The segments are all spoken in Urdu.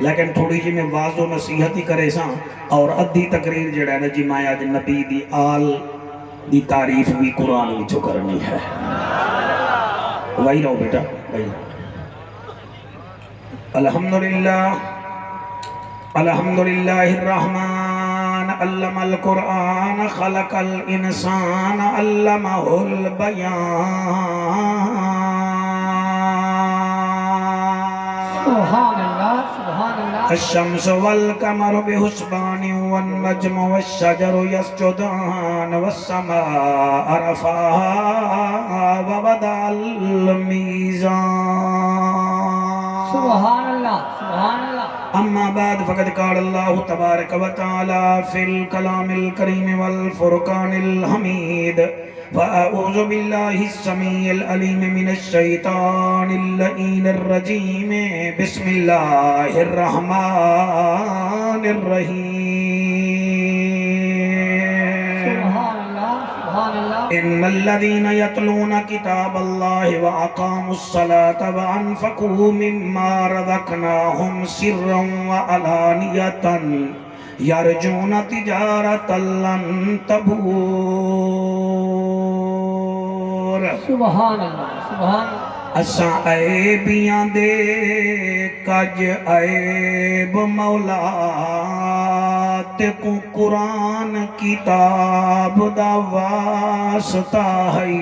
لیکن تھوڑی جی میں واضح و نصیحت ہی کرے ساں اور ادھی تقریر جڑا ہے نا جی میں آج نبی دی آل دی تعریف بھی قرآن وچوں کرنی ہے. وہی رہو بیٹا وہی رہو. الحمدللہ الرحمن علم القرآن خلق الانسان علمہ البیان. سبحان اللہ سبحان اللہ. الشمس والقمر بحسبان والنجم والشجر يسجدان والسماء رفعها ووضع الميزان. سبحان اللہ سبحان اللہ. اما بعد فقد قال اللہ تبارک و تعالی فی الکلام الکریم والفرقان الحمید. فأعوذ باللہ السمیع العلیم من الشیطان اللعین الرجیم. بسم اللہ الرحمن الرحیم. سبحان اللہ سبحان اللہ. ان الذين يتلون كتاب الله واقاموا الصلاه وانفقوا مما رزقناهم سرا وعلانيه يرجون تجارة لن تبور. سبحان اللہ سبحان اللہ. اساں عیبیاں دے کج عیب مولا تے کو قرآن کتاب دا واسطہ ہے.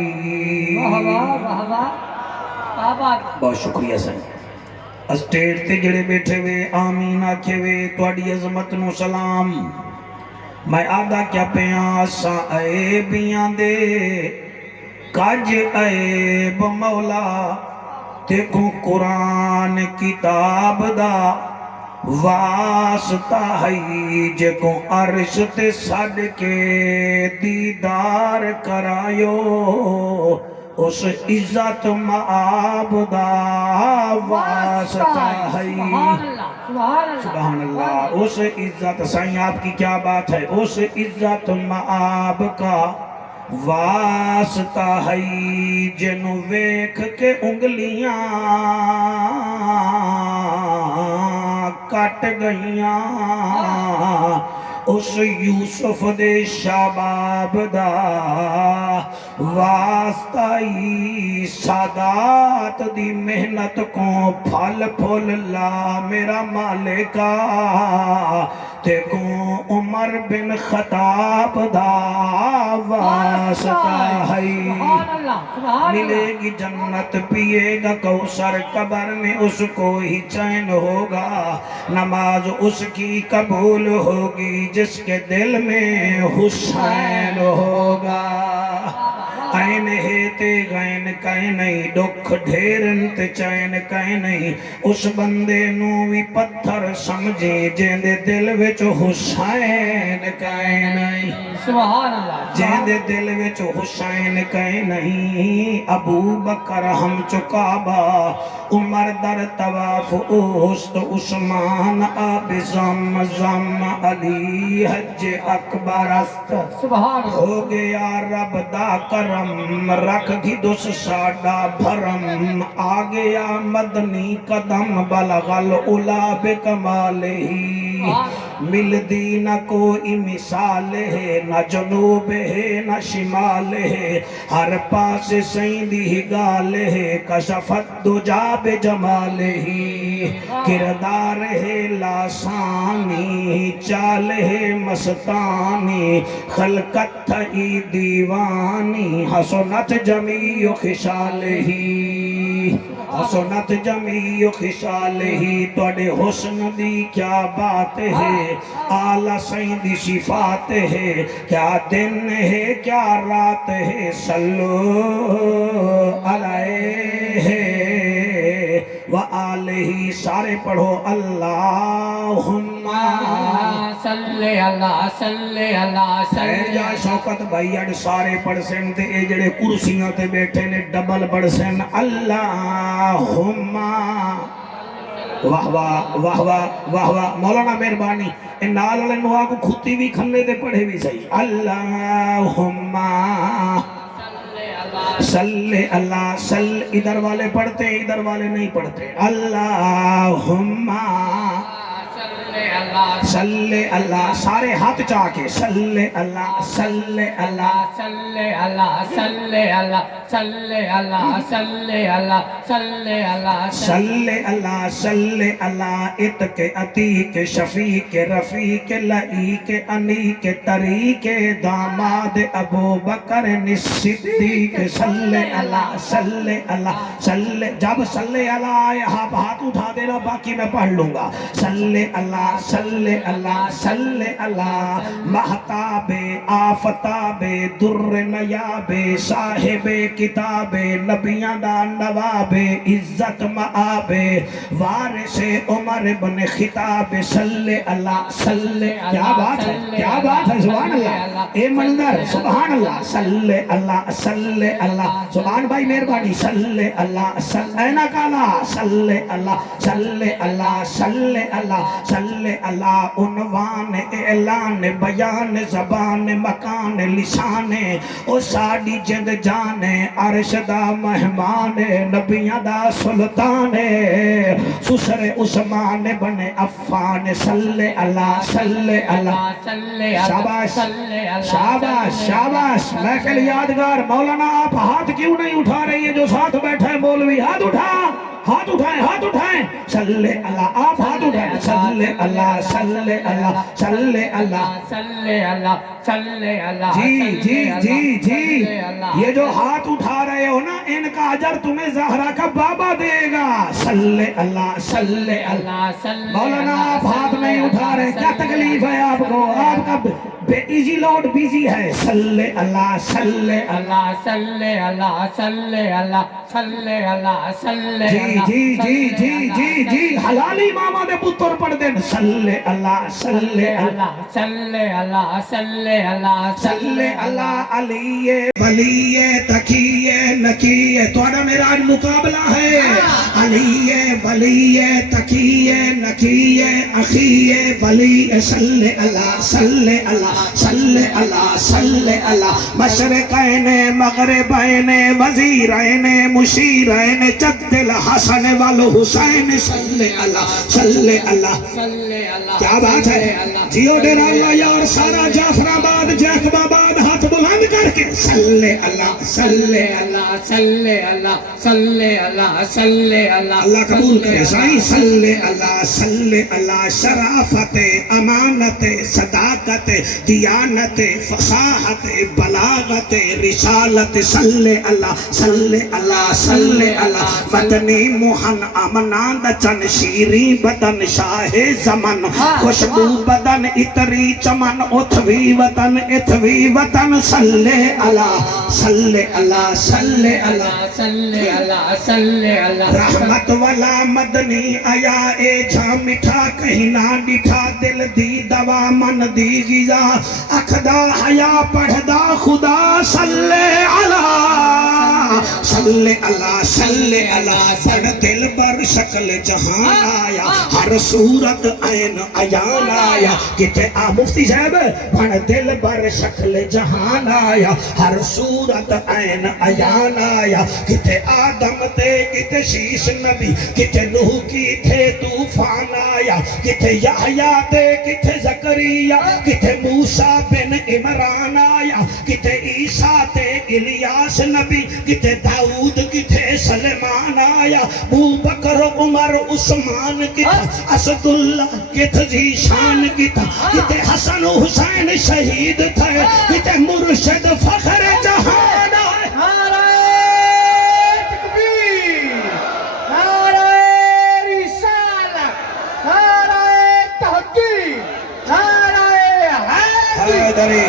واہ واہ واہ واہ. کیا بات. بہت شکریہ سن. اسٹیج تے جڑے بیٹھے وے آمین آکھے وے تواڈی عظمت نو سلام. میں آدھا کیا پیاں اساں عیبیاں دے کج عیب مولا تے کو قرآن کتاب دا واسطہ ہے. جے کو عرش تے سڈ کے دیدار کرایو اس عزت معاب دا واسطہ ہے. سبحان اللہ سبحان اللہ. سبحان اللہ. اس عزت سائیں آپ کی کیا بات ہے. اس عزت معاب کا واسطہ ہے جنو ویکھ کے انگلیاں کٹ گئیاں. اس یوسف دے شباب دا واسطائی سادات دی محنت کو پھل پھل لا میرا مالکا تے کو عمر بن خطاب دا واسطہ ہے. ملے گی جنت پیے گا کوثر قبر میں اس کو ہی چین ہوگا. نماز اس کی قبول ہوگی جس کے دل میں حسین ہوگا. عین ہے تے غین کہیں نہیں دکھ ڈھیرن تے چین کہیں نہیں. اس بندے نو بھی پتھر سمجھے جین دے دل وچ حسین کہیں نہیں. سبحان اللہ. جین دے دل وچ حسین کہیں نہیں. ابو بکر ہم چکابا عمر در طواف اوست عثمان آب زمزم علی حج اکبر است. سبحان اللہ. ہو گیا رب دا کرم رکھ گی دوس ساڈا بھرم. آ گیا مدنی قدم بلغ العلا بکمالہی. مل دی نہ کوئی مثال ہے نہ جنوب ہے نہ شمال ہے. ہر پاس سیندی گال ہے کشفت دجا بجمالہی. کردار ہے لاسانی چال ہے مستانی خلقت تھی دیوانی حسنت جمیع خشالہی. حسنت جمیع خشالہی. توڑے حسن دی کیا بات ہے اعلیٰ سیندی صفات ہے. کیا دن ہے کیا رات ہے صلو علیہ وآلہ. سارے پڑھو اللہم صلی اللہ صلی اللہ صلی جا شوکت بھائی اڑ سارے پڑھ سن تے اے جڑے کرسیاں تے بیٹھے نے ڈبل پڑھ سن اللہم. واہ واہ واہ واہ واہ واہ. مولانا مہربانی ان نال والے نو آکو کھتی بھی کھنے دے پڑھے بھی صحیح. اللہم صلی اللہ. صلی ادھر والے پڑھتے ہیں ادھر والے نہیں پڑھتے. اللہم اللہ صلی اللہ سارے ہاتھ چاہ کے صلی اللہ صلی اللہ صلی اللہ صلی اللہ صلی اللہ صلی اللہ صلی اللہ صلی اللہ صلی اللہ اتق عتیق شفیق رفیق لعیق انیق طریق داماد ابو بکر صدیق صلی اللہ صلی اللہ صلی جب صلی اللہ آئے آپ ہاتھ اٹھا دینا باقی میں پڑھ لوں گا صلی اللہ صلی اللہ صلی اللہ محتاب آفتاب در نیاب صاحب کتاب نبیاں دا نواب عزت معاب وارث عمر بن خطاب صلی اللہ صلی کیا بات ہے کیا بات ہے سبحان اللہ اے منظر سبحان اللہ صلی اللہ صلی اللہ سبحان بھائی مہربانی صلی اللہ اینا کالا صلی اللہ صلی اللہ صلی اللہ صلی اللہ عنوان اعلان بیان زبان مکان لسان او ساڑی جند جان عرش دا مہمان نبیاں دا سلطان سسر عثمان بن عفان صلی اللہ صلی اللہ شاباش شاباش شاباش محفل یادگار مولانا آپ ہاتھ کیوں نہیں اٹھا رہی ہے جو ساتھ بیٹھے ہیں مولوی ہاتھ اٹھائیں صلی اللہ آپ ہاتھ اٹھائیں صلی اللہ صلی اللہ صلی اللہ صلی اللہ صلی اللہ جی جی جی جی یہ جو ہاتھ اٹھا رہے ہو نا ان کا اجر تمہیں زہرا کا بابا دے گا صلی اللہ صلی اللہ مولانا آپ ہاتھ نہیں اٹھا رہے کیا تکلیف ہے آپ کو آپ کا ایزی لوڈ بیزی ہے صلی اللہ صلی اللہ صلی اللہ صلی اللہ صلی اللہ صلی جی جی جی جی جی جی حلالی ماما دے پتر پڑھ دیں صلی اللہ صلی اللہ صلی اللہ صلی اللہ صلی اللہ علی ولی تقی نقی توڑا میرا آج مقابلہ ہے علی ولی تقی نقی اخی ولی صلی اللہ صلی اللہ صلی اللہ صلی اللہ مشرقین مغربین وزیرین مشیرین جد الحسن والحسین صلی اللہ صلی اللہ صلی اللہ کیا بات ہے جیو ڈیرہ اللہ یار سارا جعفر آباد جیکب آباد ہاتھ بلند کر کے صلی اللہ صلی اللہ صلی اللہ صلی اللہ صلی اللہ اللہ قبول کرے سائیں صلی اللہ شرافت امانت صداقت دیانت فصاحت بلاغت رسالت صلی اللہ صلی اللہ مدنی موہن امناند چن شیری بدن شاہ زمن خوشبو بدن اتری چمن اتھوی وطن اتھوی وطن صلی اللہ صلی اللہ صلی اللہ صلی اللہ صلی اللہ رحمت والا مدنی آیا اے جھا مٹھا کہیں نہ ڈٹھا دل دی دوا من دی غذا اکھدا حیا پڑھدا خدا صلی اللہ صلی اللہ صلی اللہ پڑھ دل بر شکل جہان آیا ہر صورت عین عیان آیا کتے مفتی صاحب پڑھ دل بر شکل جہان آیا ہر صورت عین عیان آیا کتے آدم تے کتے شیش نبی کتے نوح کی تھے طوفان آیا کتے یحییٰ تے کتے زکریا کتے موسیٰ بن عمران آیا کتے عیسیٰ تے الیاس نبی کتے داؤد کتے سلیمان آیا ابو بکر عمر عثمان کتا اسد اللہ کتے ذیشان کتا کتے حسن حسین شہید تھے کتے مرشد فخر جہان آئے نعرہ تکبیر نعرہ رسالت نعرہ تحقیق نعرہ حیدری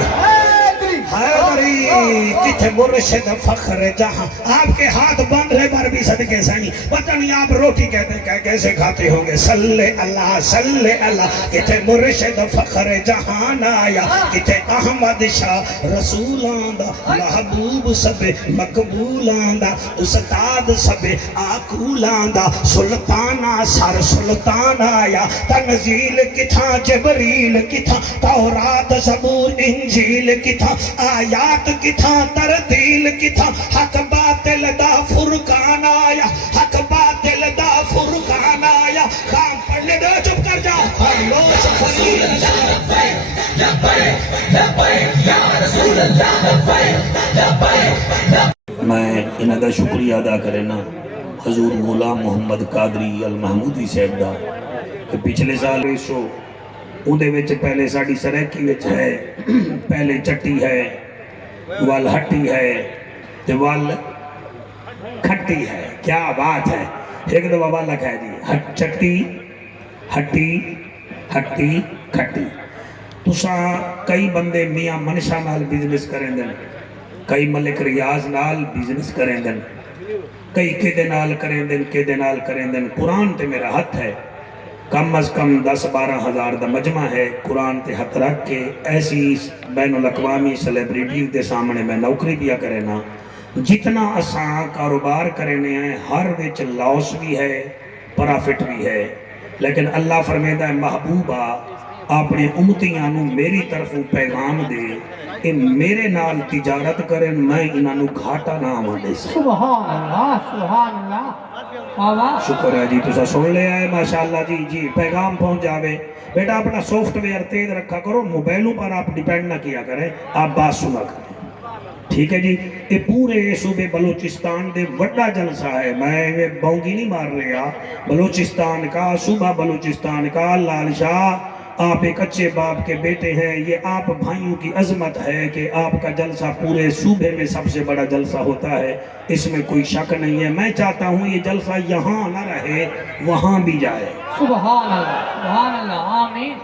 حیدری کتے مرشد فخر جہاں آپ کے ہاتھ بند رہے بار بھی صدقے سائیں پتہ نہیں آپ روٹی کہتے ہیں کیسے کھاتے ہوں گے صلی اللہ کتے مرشد فخر جہان آیا کتے احمد شاہ رسولان دا محبوب سب مقبولان دا استاد سب آقولان دا سلطانہ سر سلطان آیا تنزیل کتھا جبریل کتھا تورات زبور انجیل کتھا آیات کتھا ترتیل کتھا حق باطل دا فرقان آیا حق باطل دا فرقان آیا کام پڑھنے دو چپ کر جاؤ خاموش میں انہاں دا شکریہ ادا کرنا حضور غلام محمد قادری المحمودی صاحب دا کہ پچھلے سال سو اندے وچ پہلے ساڑی سریکی وچ ہے پہلے چٹی ہے وال ہٹی ہے تے وال کھٹی ہے. کیا بات ہے. ایک دو بابا لکھا ہے جی چٹی ہٹی ہٹی کھٹی. تساں کئی بندے میاں منشا نال بزنس کریں دن, کئی ملک ریاض نال بزنس کریں دن, کئی کدے نال کریں دن کدے نال کریں دن. قرآن تے میرا ہاتھ ہے, کم از کم 10-12 ہزار دا مجمع ہے. قرآن تے ہاتھ رکھ کے ایسی بین الاقوامی سیلیبریٹیز دے سامنے میں نوکری دیا کرے نا. جتنا اساں کاروبار کرنے ہیں ہر وچ لاس بھی ہے پرافٹ بھی ہے, لیکن اللہ فرمیدہ ہے محبوبہ اپنے امتیاں نو میری طرفوں پیغام دے کہ میرے نال تجارت کریں, میں انہاں نو گھاٹا نہ آواں دے سکتا. سبحان اللہ سبحان اللہ. بابا شکر ہے جی تسا سن لیا ہے ماشاءاللہ جی. جی پیغام پہنچ جاوے. بیٹا اپنا سافٹ ویئر تیز رکھا کرو, موبائلوں پر آپ ڈیپینڈ نہ کیا کریں, آپ بات سنا کریں. ٹھیک ہے جی. یہ پورے صوبے بلوچستان دے وڈا جلسہ ہے. میں بونگی نہیں مار رہا. بلوچستان کا صوبہ بلوچستان کا لال شاہ آپ ایک اچھے باپ کے بیٹے ہیں. یہ آپ بھائیوں کی عظمت ہے کہ آپ کا جلسہ پورے صوبے میں سب سے بڑا جلسہ ہوتا ہے, اس میں کوئی شک نہیں ہے. میں چاہتا ہوں یہ جلسہ یہاں نہ رہے وہاں بھی جائے. سبحان اللہ آمین.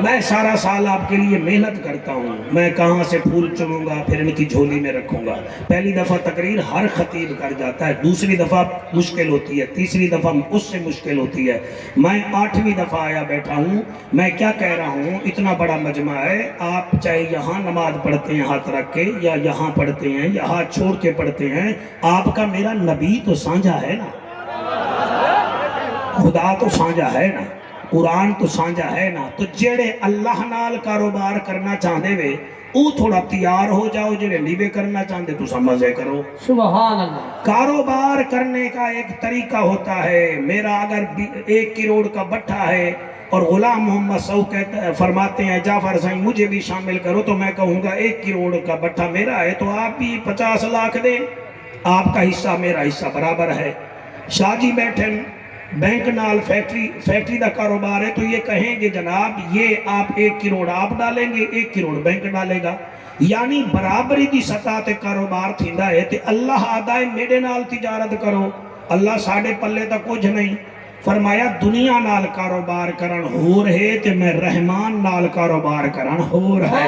میں سارا سال آپ کے لیے محنت کرتا ہوں. میں کہاں سے پھول چنوں گا پھر ان کی جھولی میں رکھوں گا. پہلی دفعہ تقریر ہر خطیب کر جاتا ہے, دوسری دفعہ مشکل ہوتی ہے, تیسری دفعہ اس سے مشکل ہوتی ہے. میں 8ویں دفعہ آیا بیٹھا ہوں. میں کیا کہہ رہا ہوں, اتنا بڑا مجمع ہے, آپ چاہے یہاں نماز پڑھتے ہیں ہاتھ رکھ کے یا یہاں پڑھتے ہیں یا ہاتھ چھوڑ کے پڑھتے ہیں, آپ کا میرا نبی تو سانجھا ہے نا, خدا تو سانجھا ہے نا, قرآن تو سانجھا ہے نا. تو جڑے اللہ نال کاروبار کرنا چاہتے وے او تھوڑا تیار ہو جاؤ, جڑے نیوے کرنا چاہتے تو سمجھے کرو. سبحان اللہ. کاروبار کرنے کا ایک طریقہ ہوتا ہے. میرا اگر 1 کروڑ کا بٹھا ہے اور غلام محمد سو فرماتے ہیں جعفر سائیں مجھے بھی شامل کرو, تو میں کہوں گا 1 کروڑ کا بٹھا میرا ہے تو آپ بھی 50 لاکھ دیں, آپ کا حصہ میرا حصہ برابر ہے. شاہ جی بیٹھے بینک نال فیکٹری دا کاروبار ہے, تو یہ کہیں گے جناب یہ آپ 1 کروڑ آپ ڈالیں گے 1 کروڑ بینک ڈالے گا, یعنی برابری دی سطح تے کاروبار تھیندا ہے. تے اللہ آدھا ہے میرے نال تجارت کرو, اللہ ساڑھے پلے تا کچھ نہیں. فرمایا دنیا نال کاروبار کرن ہو رہے تے میں رحمان نال کاروبار کرن ہو رہے.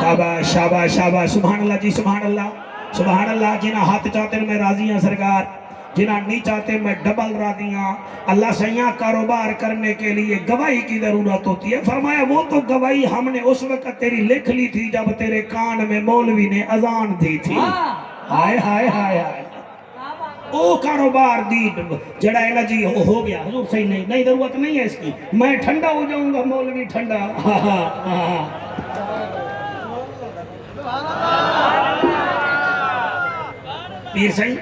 شاباش شاباش شاباش. سبحان اللہ جی سبحان اللہ سبحان اللہ. جنہاں ہاتھ چاہتے ہیں میں راضی ہوں سرکار, جنہاں نہیں چاہتے میں ڈبل راضی ہوں. اللہ سیاں کاروبار کرنے کے لیے گواہی کی ضرورت ہوتی ہے. فرمایا وہ تو گواہی ہم نے اس وقت تیری لکھ لی تھی جب تیرے کان میں مولوی نے اذان دی تھی. ہائے ہائے ہائے ہائے. او کاروبار دی جڑا ہے نا جی ہو گیا. حضور صحیح نہیں ضرورت نہیں ہے اس کی, میں ٹھنڈا ہو جاؤں گا مولوی ٹھنڈا. پیر صحیح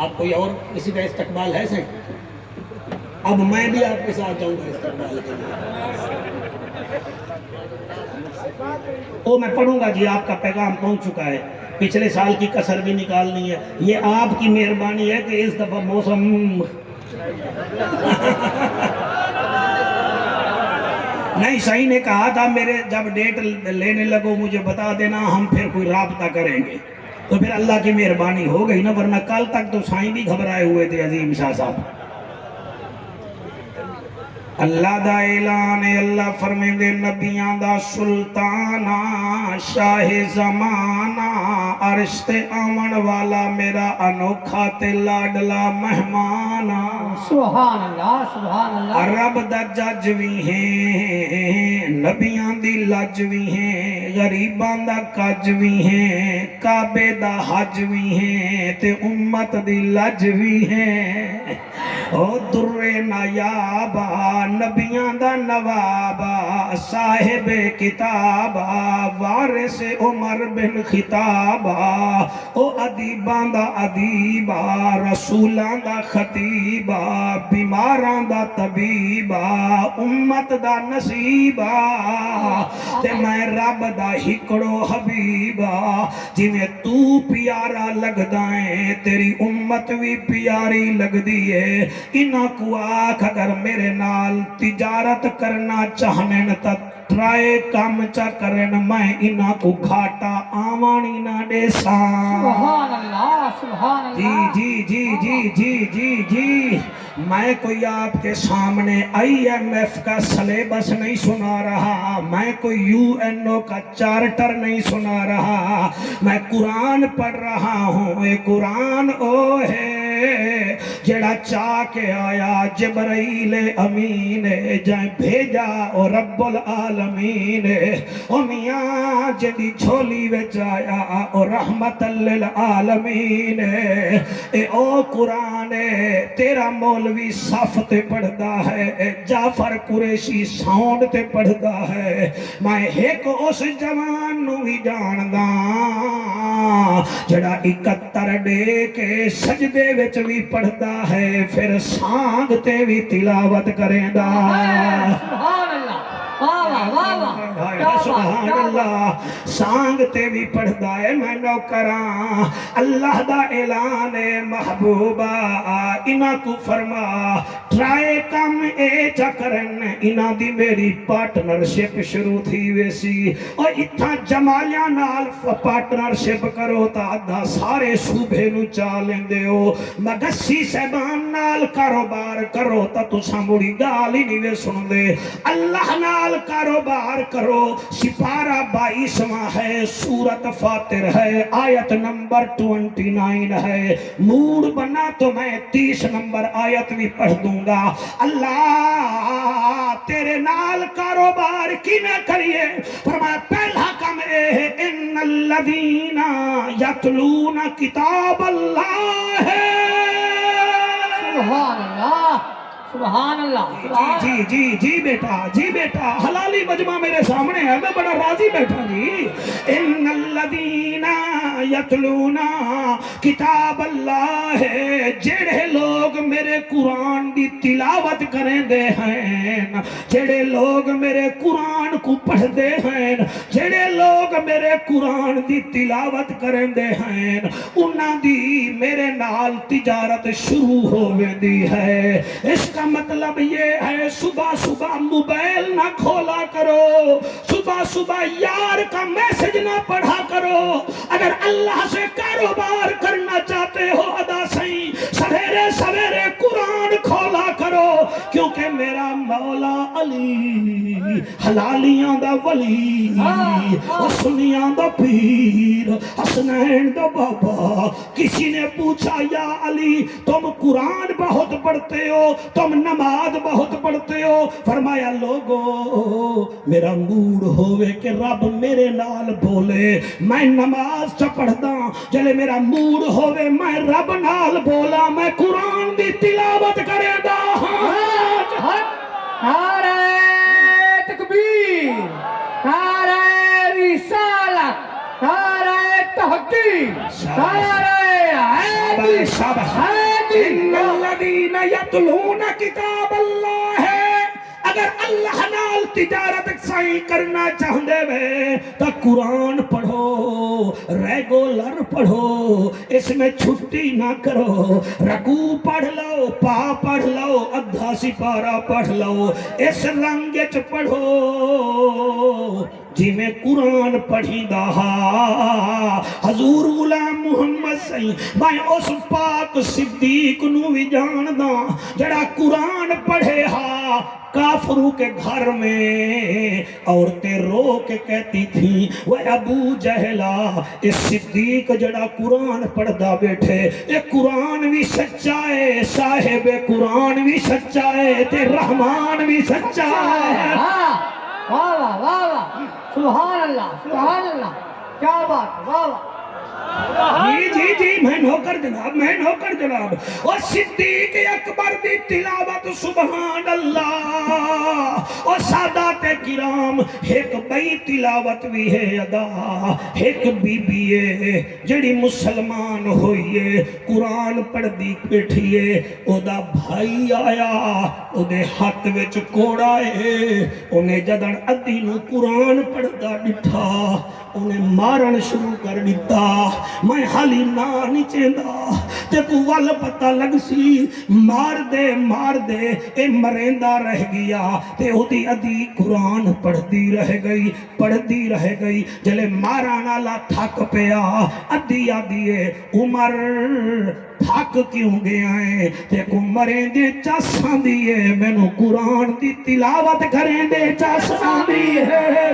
آپ کوئی اور کسی کا استقبال ہے صحیح؟ اب میں بھی آپ کے ساتھ جاؤں گا استقبال کے لیے. او میں پڑھوں گا جی, آپ کا پیغام پہنچ چکا ہے. پچھلے سال کی کسر بھی نکالنی ہے. یہ آپ کی مہربانی ہے کہ اس دفعہ موسم نہیں. صحیح نے کہا تھا میرے جب ڈیٹ لینے لگو مجھے بتا دینا, ہم پھر کوئی رابطہ کریں گے. تو پھر اللہ کی مہربانی ہو گئی نا, ورنہ کل تک تو سائیں بھی گھبرائے ہوئے تھے عظیم شاہ صاحب. اللہ دا اعلان ہے, اللہ فرمیندے نبیان دا سلطانہ شاہ زمانہ, عرش تے آمن والا میرا انوکھا تے لاڈلا مہمانہ. سبحان اللہ سبحان اللہ. رب دا جج بھی ہیں, نبیان دی لج بھی ہیں, غریبان دا کج بھی ہیں, کعبے دا حج بھی ہیں تے امت دی لج بھی ہیں. او درے نایابا نبیاں دا نوابا صاحب کتابا وارث عمر بن خطابا او ادیباں دا ادیبا رسولاں دا خطیبا بیماراں دا طبیبا امت دا نصیبا تے میں رب دا ہکڑو حبیبا جنہیں تو پیارا لگدا ہے تیری امت بھی پیاری لگ دیئے انہاں کو آکھ اگر میرے نال تجارت کرنا چاہنن تا ٹرائے کام چا کرن میں انہاں کو گھاٹا آوانی نہ دے ساں سبحان اللہ سبحان اللہ جی جی جی جی جی جی جی میں کوئی آپ کے سامنے آئی ایم ایف کا سلیبس نہیں سنا رہا میں کوئی یو این او کا چارٹر نہیں سنا رہا میں قرآن پڑھ رہا ہوں یہ قرآن او ہے جڑا چاہ کے آیا جبرائیل امین جائیں بھیجا او رب العالمین او میاں جدی جھولی وچ آیا او رحمت للعالمین اے او قرآن تیرا مولوی صف تے پڑھدا ہے جعفر قریشی ساؤنڈ تے پڑھدا ہے میں ایک اس جوان نو بھی جانداں جڑا 71 ڈے کے سجدے وچ بھی پڑھدا ہے پھر سانگ تے بھی تلاوت کریں دا سبحان اللہ واہ واہ واہ سبحان اللہ سانگ تے بھی پڑھدا ہے میں نوکراں اللہ دا اعلان محبوبہ انہاں کو فرما ٹرائے کم اے چکرن انہاں دی میری پارٹنرشپ شروع تھی ویسی اور اتھا جمالیاں نال پارٹنرشپ کرو تا دا سارے صوبے نو چالیں دے ہو مگسی سیبان نال کاروبار کرو تا تو ساموڑی گالی نہیں سن دے اللہ نال کاروبار کرو سپارہ 22واں ہے سورت فاتر ہے آیت نمبر 29 ہے موڈ بنا تو میں 30 نمبر آیت بھی پڑھ دوں گا اللہ تیرے نال کاروبار کی نہ کریے فرمایا پہلا کام اے ہے ان الذین یتلون کتاب اللہ سبحان اللہ سبحان اللہ جی بیٹا حلالی مجمع میرے سامنے ہے میں بڑا راضی بیٹھا جی ان الذین یتلون کتاب اللہ جڑے لوگ میرے قرآن دی تلاوت کریں دے ہیں جڑے لوگ میرے قرآن کو پڑھ دے ہیں جڑے لوگ میرے قرآن دی تلاوت کریں دے ہیں انہاں دی میرے نال تجارت شروع ہوئے دی ہے اس کا مطلب یہ ہے صبح صبح موبائل نہ کھولا کرو صبح صبح یار کا میسج نہ پڑھا کرو اگر اللہ سے کاروبار کرنا چاہتے ہو ادا صحیح سویرے سویرے قرآن کھولا کرو کیونکہ میرا مولا علی حلالیاں دا ولی حسنیاں دا پیر حسنین دا بابا کسی نے پوچھا یا علی تم قرآن بہت پڑھتے ہو تم نماز بہت پڑھتے ہو فرمایا لوگو میرا موڈ ہوئے کہ رب میرے نال بولے میں نماز چا پڑھدا جلے میرا موڈ ہوئے میں رب نال بولا میں قرآن دی تلاوت کرے دا نعرہ تکبیر نعرہ رسالت نعرہ تحقیق نعرہ حیدر ان الذین یتلون کتاب اللہ اگر اللہ نال تجارت صحیح کرنا چاہندے وے تو قرآن پڑھو ریگولر پڑھو اس میں چھٹی نہ کرو رکوع پڑھ لو پا پڑھ لو ادھا سپارہ پڑھ لو اس رنگچ پڑھو جی میں قرآن پڑھی دا حضور غلام محمد صحیح میں اس پاک صدیق نو بھی جان دا جڑا قرآن پڑھے ہا کافروں کے گھر میں عورتیں رو کے کہتی تھی وہ ابو جہلا اس صدیق جڑا قرآن پڑھدا بیٹھے یہ قرآن بھی سچا ہے صاحب قرآن بھی سچا ہے تے رحمان بھی سچا ہے واہ واہ واہ واہ سبحان اللہ کیا بات واہ واہ جی جی جی میں نوکر جناب، میں نوکر جناب. اور صدیق اکبر دی تلاوت سبحان اللہ. اور سادات کرام ایک بئی تلاوت بھی ہے ادا. ایک بی بی ہے جڑی مسلمان ہوئی ہے، قرآن پڑھ دی بیٹھی ہے، او دا بھائی آیا، او دے ہاتھ وچ کوڑا ہے، انہیں جدن ادھی نو قرآن پڑھ دا ڈٹھا، انہیں مارن شروع کر دیتا. میں حالی نہ نہیں چاہتا تے کو وال پتہ لگ سی، مار دے اے مریندا رہ گیا تے او دی ادھی قرآن پڑھ دی رہ گئی. جلے ماران والا تھک پیا، ادھی آدھی ہے عمر تھک کیوں گیا ہے تے کو مریں دے چاساں دیئے مینوں قرآن دی تلاوت کریں دے چاساں دیئے.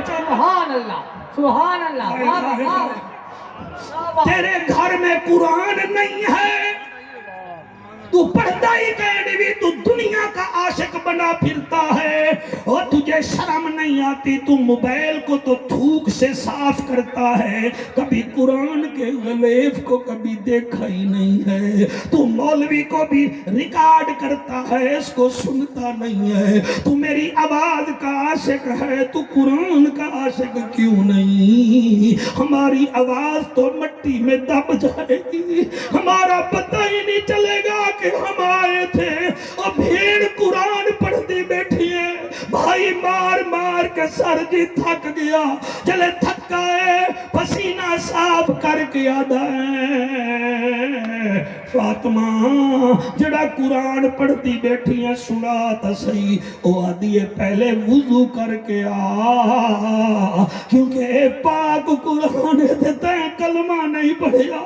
سبحان اللہ سبحان اللہ. واہ واہ. تیرے گھر میں قرآن نہیں ہے، تو پڑھتا ہی کہیں بھی تو دنیا کا عاشق بنا پھرتا ہے، اور تجھے شرم نہیں آتی، تو موبائل کو تو تھوک سے صاف کرتا ہے، کبھی قرآن کے غلیف کو کبھی دیکھا ہی نہیں ہے. تو مولوی کو بھی ریکارڈ کرتا ہے، اس کو سنتا نہیں ہے. تو میری آواز کا عاشق ہے، تو قرآن کا عاشق کیوں نہیں؟ ہماری آواز تو مٹی میں دب جائے گی، ہمارا پتہ ہی نہیں چلے گا کہ ہم آئے تھے. اور بھیڑ قرآن پڑھتی بیٹھی ہے، بھائی مار کے سر جی تھک گیا. جلے تھکا ہے پسینہ صاف کر کے آدھا ہے فاطمہ جڑا قرآن پڑھتی بیٹھی ہے سنا تا صحیح. او آدھی ہے پہلے وضو کر کے آ، کیونکہ پاک قرآن ہے تے کلمہ نہیں پڑھیا.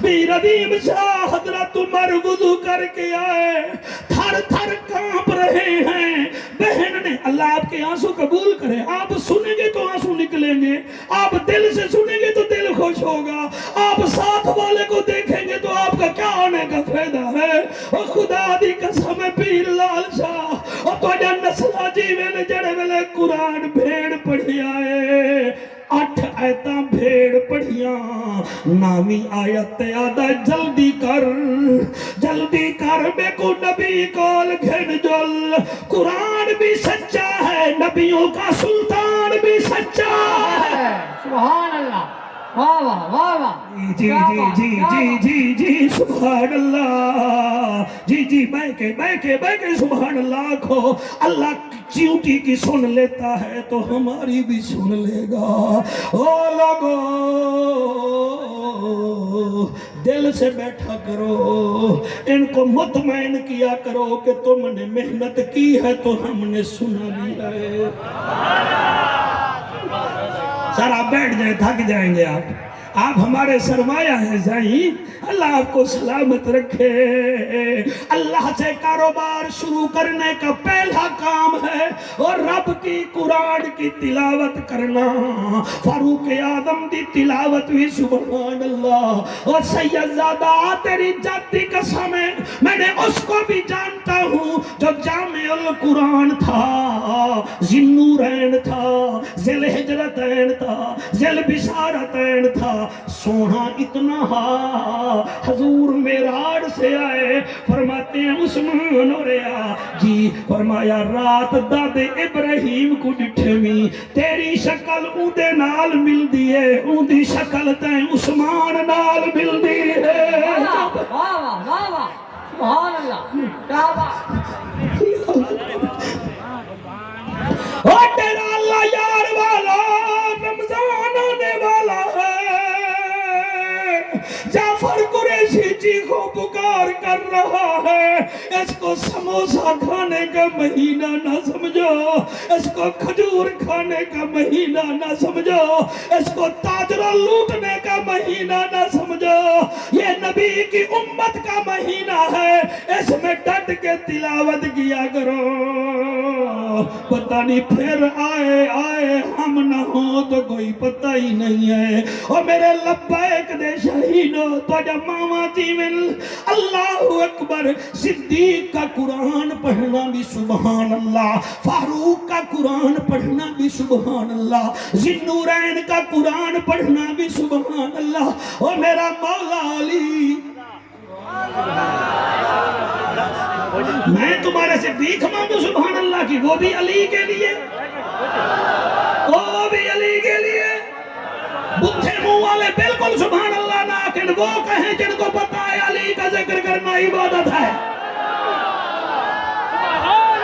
پیر عظیم شاہ حضرت عمر وضو کر کے آئے، تھر تھر کانپ رہے ہیں. بہن نے اللہ آپ کے آنسو قبول کرے، آپ سنیں گے تو آنسو نکلیں گے، آپ دل سے سنیں گے تو دل خوش ہوگا، آپ ساتھ والے کو دیکھیں گے تو آپ کا کیا آنے کا فائدہ ہے. اور خدا دی قسم پیر لال شاہ اور تو جن نسلہ جیوے جڑے ویلے قرآن بھیڑ پڑھی آئے، 8 آیتاں بھیڑ پڑھیاں، 9ویں آیت آدھا جلدی کر بے کو نبی کول گھن جل. قرآن بھی سچا ہے، نبیوں کا سلطان بھی سچا ہے. سبحان اللہ. واہ واہ واہ واہ. جی جی جی جی جی جی سبحان اللہ. جی جی بہ کے سبحان اللہ کو. اللہ چیونٹی کی سن لیتا ہے تو ہماری بھی سن لے گا. او لوگو دل سے بیٹھا کرو، ان کو مطمئن کیا کرو کہ تم نے محنت کی ہے تو ہم نے سنا لیا ہے. سر آپ بیٹھ جائیں، تھک جائیں گے آپ ہمارے سرمایہ ہیں زائیں. اللہ آپ کو سلامت رکھے. اللہ سے کاروبار شروع کرنے کا پہلا کام ہے اور رب کی قرآن کی تلاوت کرنا. فاروق اعظم دی تلاوت بھی سبحان اللہ. اور سید زادہ تیری جاتی قسم ہے میں نے اس کو بھی جانتا ہوں جو جامع القرآن تھا، ذی-النورین تھا، ذی الحجرتین تھا، ذی البشارتین تھا. سونا اتنا حضور معراج سے آئے، فرماتے ہیں عثمان اور جی فرمایا رات داد ابراہیم کو ڈٹھے میں تیری شکل اودے نال مل دیئے، اودی شکل تیں عثمان نال مل دیئے. واہ واہ واہ واہ. سبحان اللہ. کیا بات. اور تیرا اللہ یار والا رمضان آنے والا ہے. جعفر قریشی چیخو پکار کر رہا ہے، اس کو سموسہ کھانے کا مہینہ نہ سمجھو، اس کو کھجور کھانے کا مہینہ نہ سمجھو، اس کو تاجر لوٹنے کا مہینہ نہ سمجھو. یہ نبی کی امت کا مہینہ ہے، اس میں ڈٹ کے تلاوت کیا کرو. پتہ نہیں پھر آئے آئے ہم نہ ہوں تو کوئی پتہ ہی نہیں ہے اور میرے لبیک دے شہیدو تو جب ماما جیون اللہ اکبر صدیق کا قرآن پڑھنا بھی سبحان اللہ فاروق کا قرآن پڑھنا بھی سبحان اللہ ذوالنورین کا قرآن پڑھنا بھی سبحان اللہ اور میرا مولا علی میں تمہارے سے بھیک مانگوں سبحان اللہ کی وہ بھی علی کے لیے وہ بھی علی کے لیے بتھے منہ والے بالکل سبحان اللہ نہ لیکن وہ کہیں جن کو پتہ ہے علی کا ذکر کرنا عبادت ہے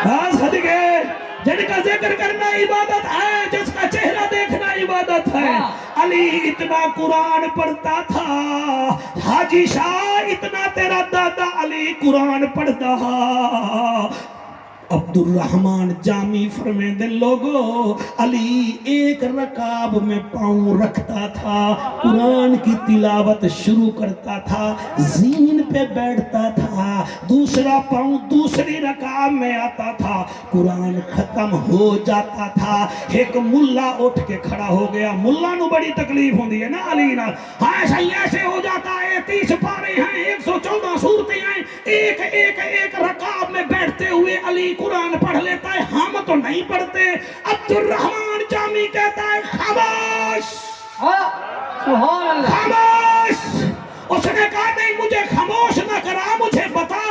ہاں صدقے جن کا ذکر کرنا عبادت ہے جس کا چہرہ دیکھنا عبادت ہے علی اتنا قرآن پڑھتا تھا حاجی شاہ اتنا تیرا دادا علی قرآن پڑھتا عبد الرحمن جامی فرمے دے لوگو علی ایک رکاب میں پاؤں رکھتا تھا قرآن کی تلاوت شروع کرتا تھا زین پہ بیٹھتا تھا دوسرا پاؤں دوسری رکاب میں آتا تھا قرآن ختم ہو جاتا تھا ایک ملا اٹھ کے کھڑا ہو گیا ملا نو بڑی تکلیف ہوندی ہے نا علی نا ہاں صحیح ایسے ہو جاتا ہے 30 پارے ہیں 114 سورتیں ہیں ایک رکاب میں بیٹھتے ہوئے علی قرآن پڑھ لیتا ہے ہم تو نہیں پڑھتے عبد الرحمن جامی کہتا ہے خاموش سبحان اللہ خاموش اس نے کہا نہیں مجھے خاموش نہ کرا مجھے بتا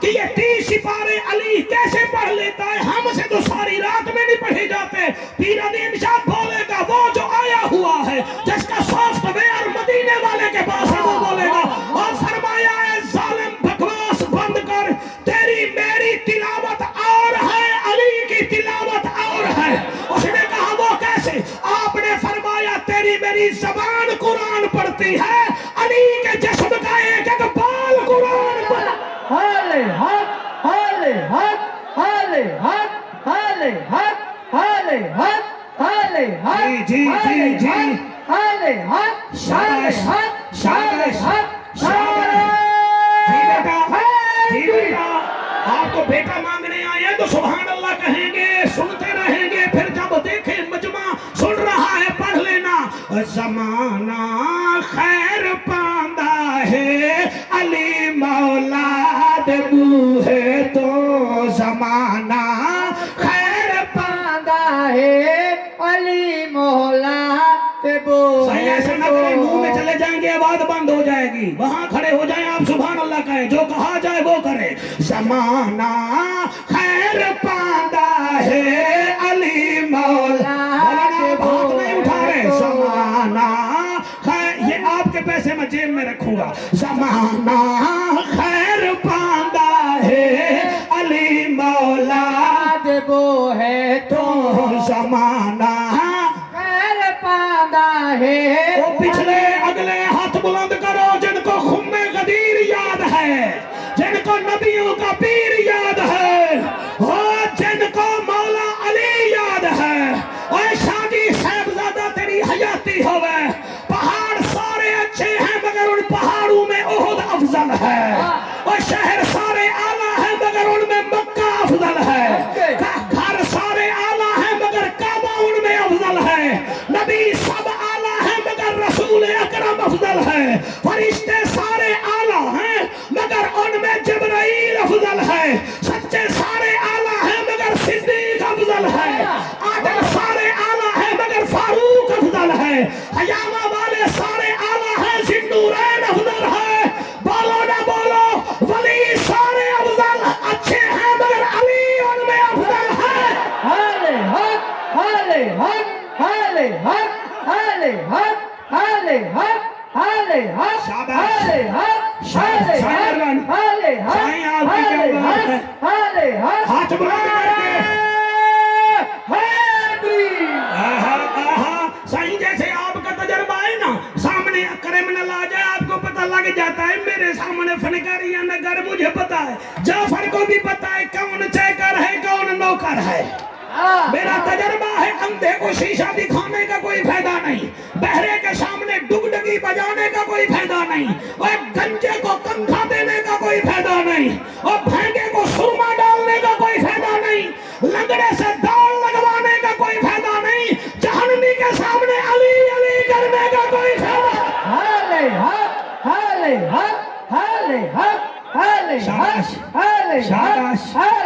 کہ یہ 30 سپارے علی کیسے پڑھ لیتا ہے ہم سے تو ساری رات میں نہیں پڑھے جاتے پیر عظیم شاہ بولے گا وہ جو آیا ہوا ہے جس کا سافٹ ویئر مدینے والے کے پاس ہے وہ بولے گا اور فرمایا ہے ظالم بکواس بند کر تیری میری تلاوت اور ہے علی کی تلاوت اور ہے اس نے کہا وہ کیسے آپ نے فرمایا تیری میری زبان قرآن پڑھتی ہے علی کے جسم کا ایک ایک بال قرآن پڑھتا حالے حق حالے حق حالے حق حالے حق حالے حق حالے حق جی حالے حق شاباش شاباش شاباش جی بیٹا آپ تو بیٹا مانگنے آئے ہیں تو سبحان اللہ کہیں گے سنتے رہیں گے پھر جب دیکھیں مجمع سن رہا ہے پڑھ لینا زمانہ خیر پاندہ ہے علی مولاد بوہے تو زمانہ خیر پاندہ ہے علی مولاد بوہے صحیح ایسے نہ کریں منہ میں چلے جائیں گے آواز بند ہو جائے گی وہاں کھڑے ہو جائیں آپ سبحان اللہ کہیں جو کہا جائے وہ کرے زمانہ خیر پاندہ ہے علی مولاد ہاتھ نہیں اٹھا رہے زمانہ خیر یہ آپ کے پیسے میں جیب میں رکھوں گا زمانہ خیر پاندہ ہے علی مولاد وہ ہے تو زمانہ ہے وہ پچھلے اگلے ہاتھ بلند کرو جن کو خم غدیر یاد ہے جن کو نبیوں کا پیر یاد ہے اور جن کو مولا علی یاد ہے اور شادی صاحبزادہ تیری حیاتی ہوئے پہاڑ سارے اچھے ہیں مگر ان پہاڑوں میں احد افضل ہے اور شہر سارے اعلیٰ ہیں مگر ان میں مکہ افضل ہے گھر سارے اعلیٰ ہیں مگر کعبہ ان میں افضل ہے نبی سب رسول اکرم افضل ہے فرشتے سارے اعلیٰ ہیں مگر ان میں جبرائیل افضل ہے سچے سارے اعلیٰ ہیں مگر صدیق افضل ہے عادل سارے اعلیٰ ہیں مگر فاروق افضل ہے حیامہ والے سارے اعلیٰ ہیں ذوالنورین افضل ہے بولو نہ بولو ولی سارے افضل اچھے ہیں مگر علی ان میں افضل ہے حالے حق حالے حق حالے حق حالے حق حالے حق حالے حق حالے حق حالے حق حالے حق حالے حق ہاتھ بلند کر کے صحیح جیسے آپ کا تجربہ ہے نا سامنے کرمنل آ جائے آپ کو پتہ لگ جاتا ہے میرے سامنے فنکاریاں نگر مجھے پتا ہے جعفر کو بھی پتا ہے کون چیکر ہے کون نوکر ہے میرا تجربہ ہے اندھے کو شیشہ دکھانے کا کوئی فائدہ نہیں بہرے کے سامنے ڈگڈگی بجانے کا کوئی فائدہ نہیں اور گنجے کو کنکھا دینے کا کوئی فائدہ نہیں اور بھینگے کو سرما ڈالنے کا کوئی فائدہ نہیں لنگڑے سے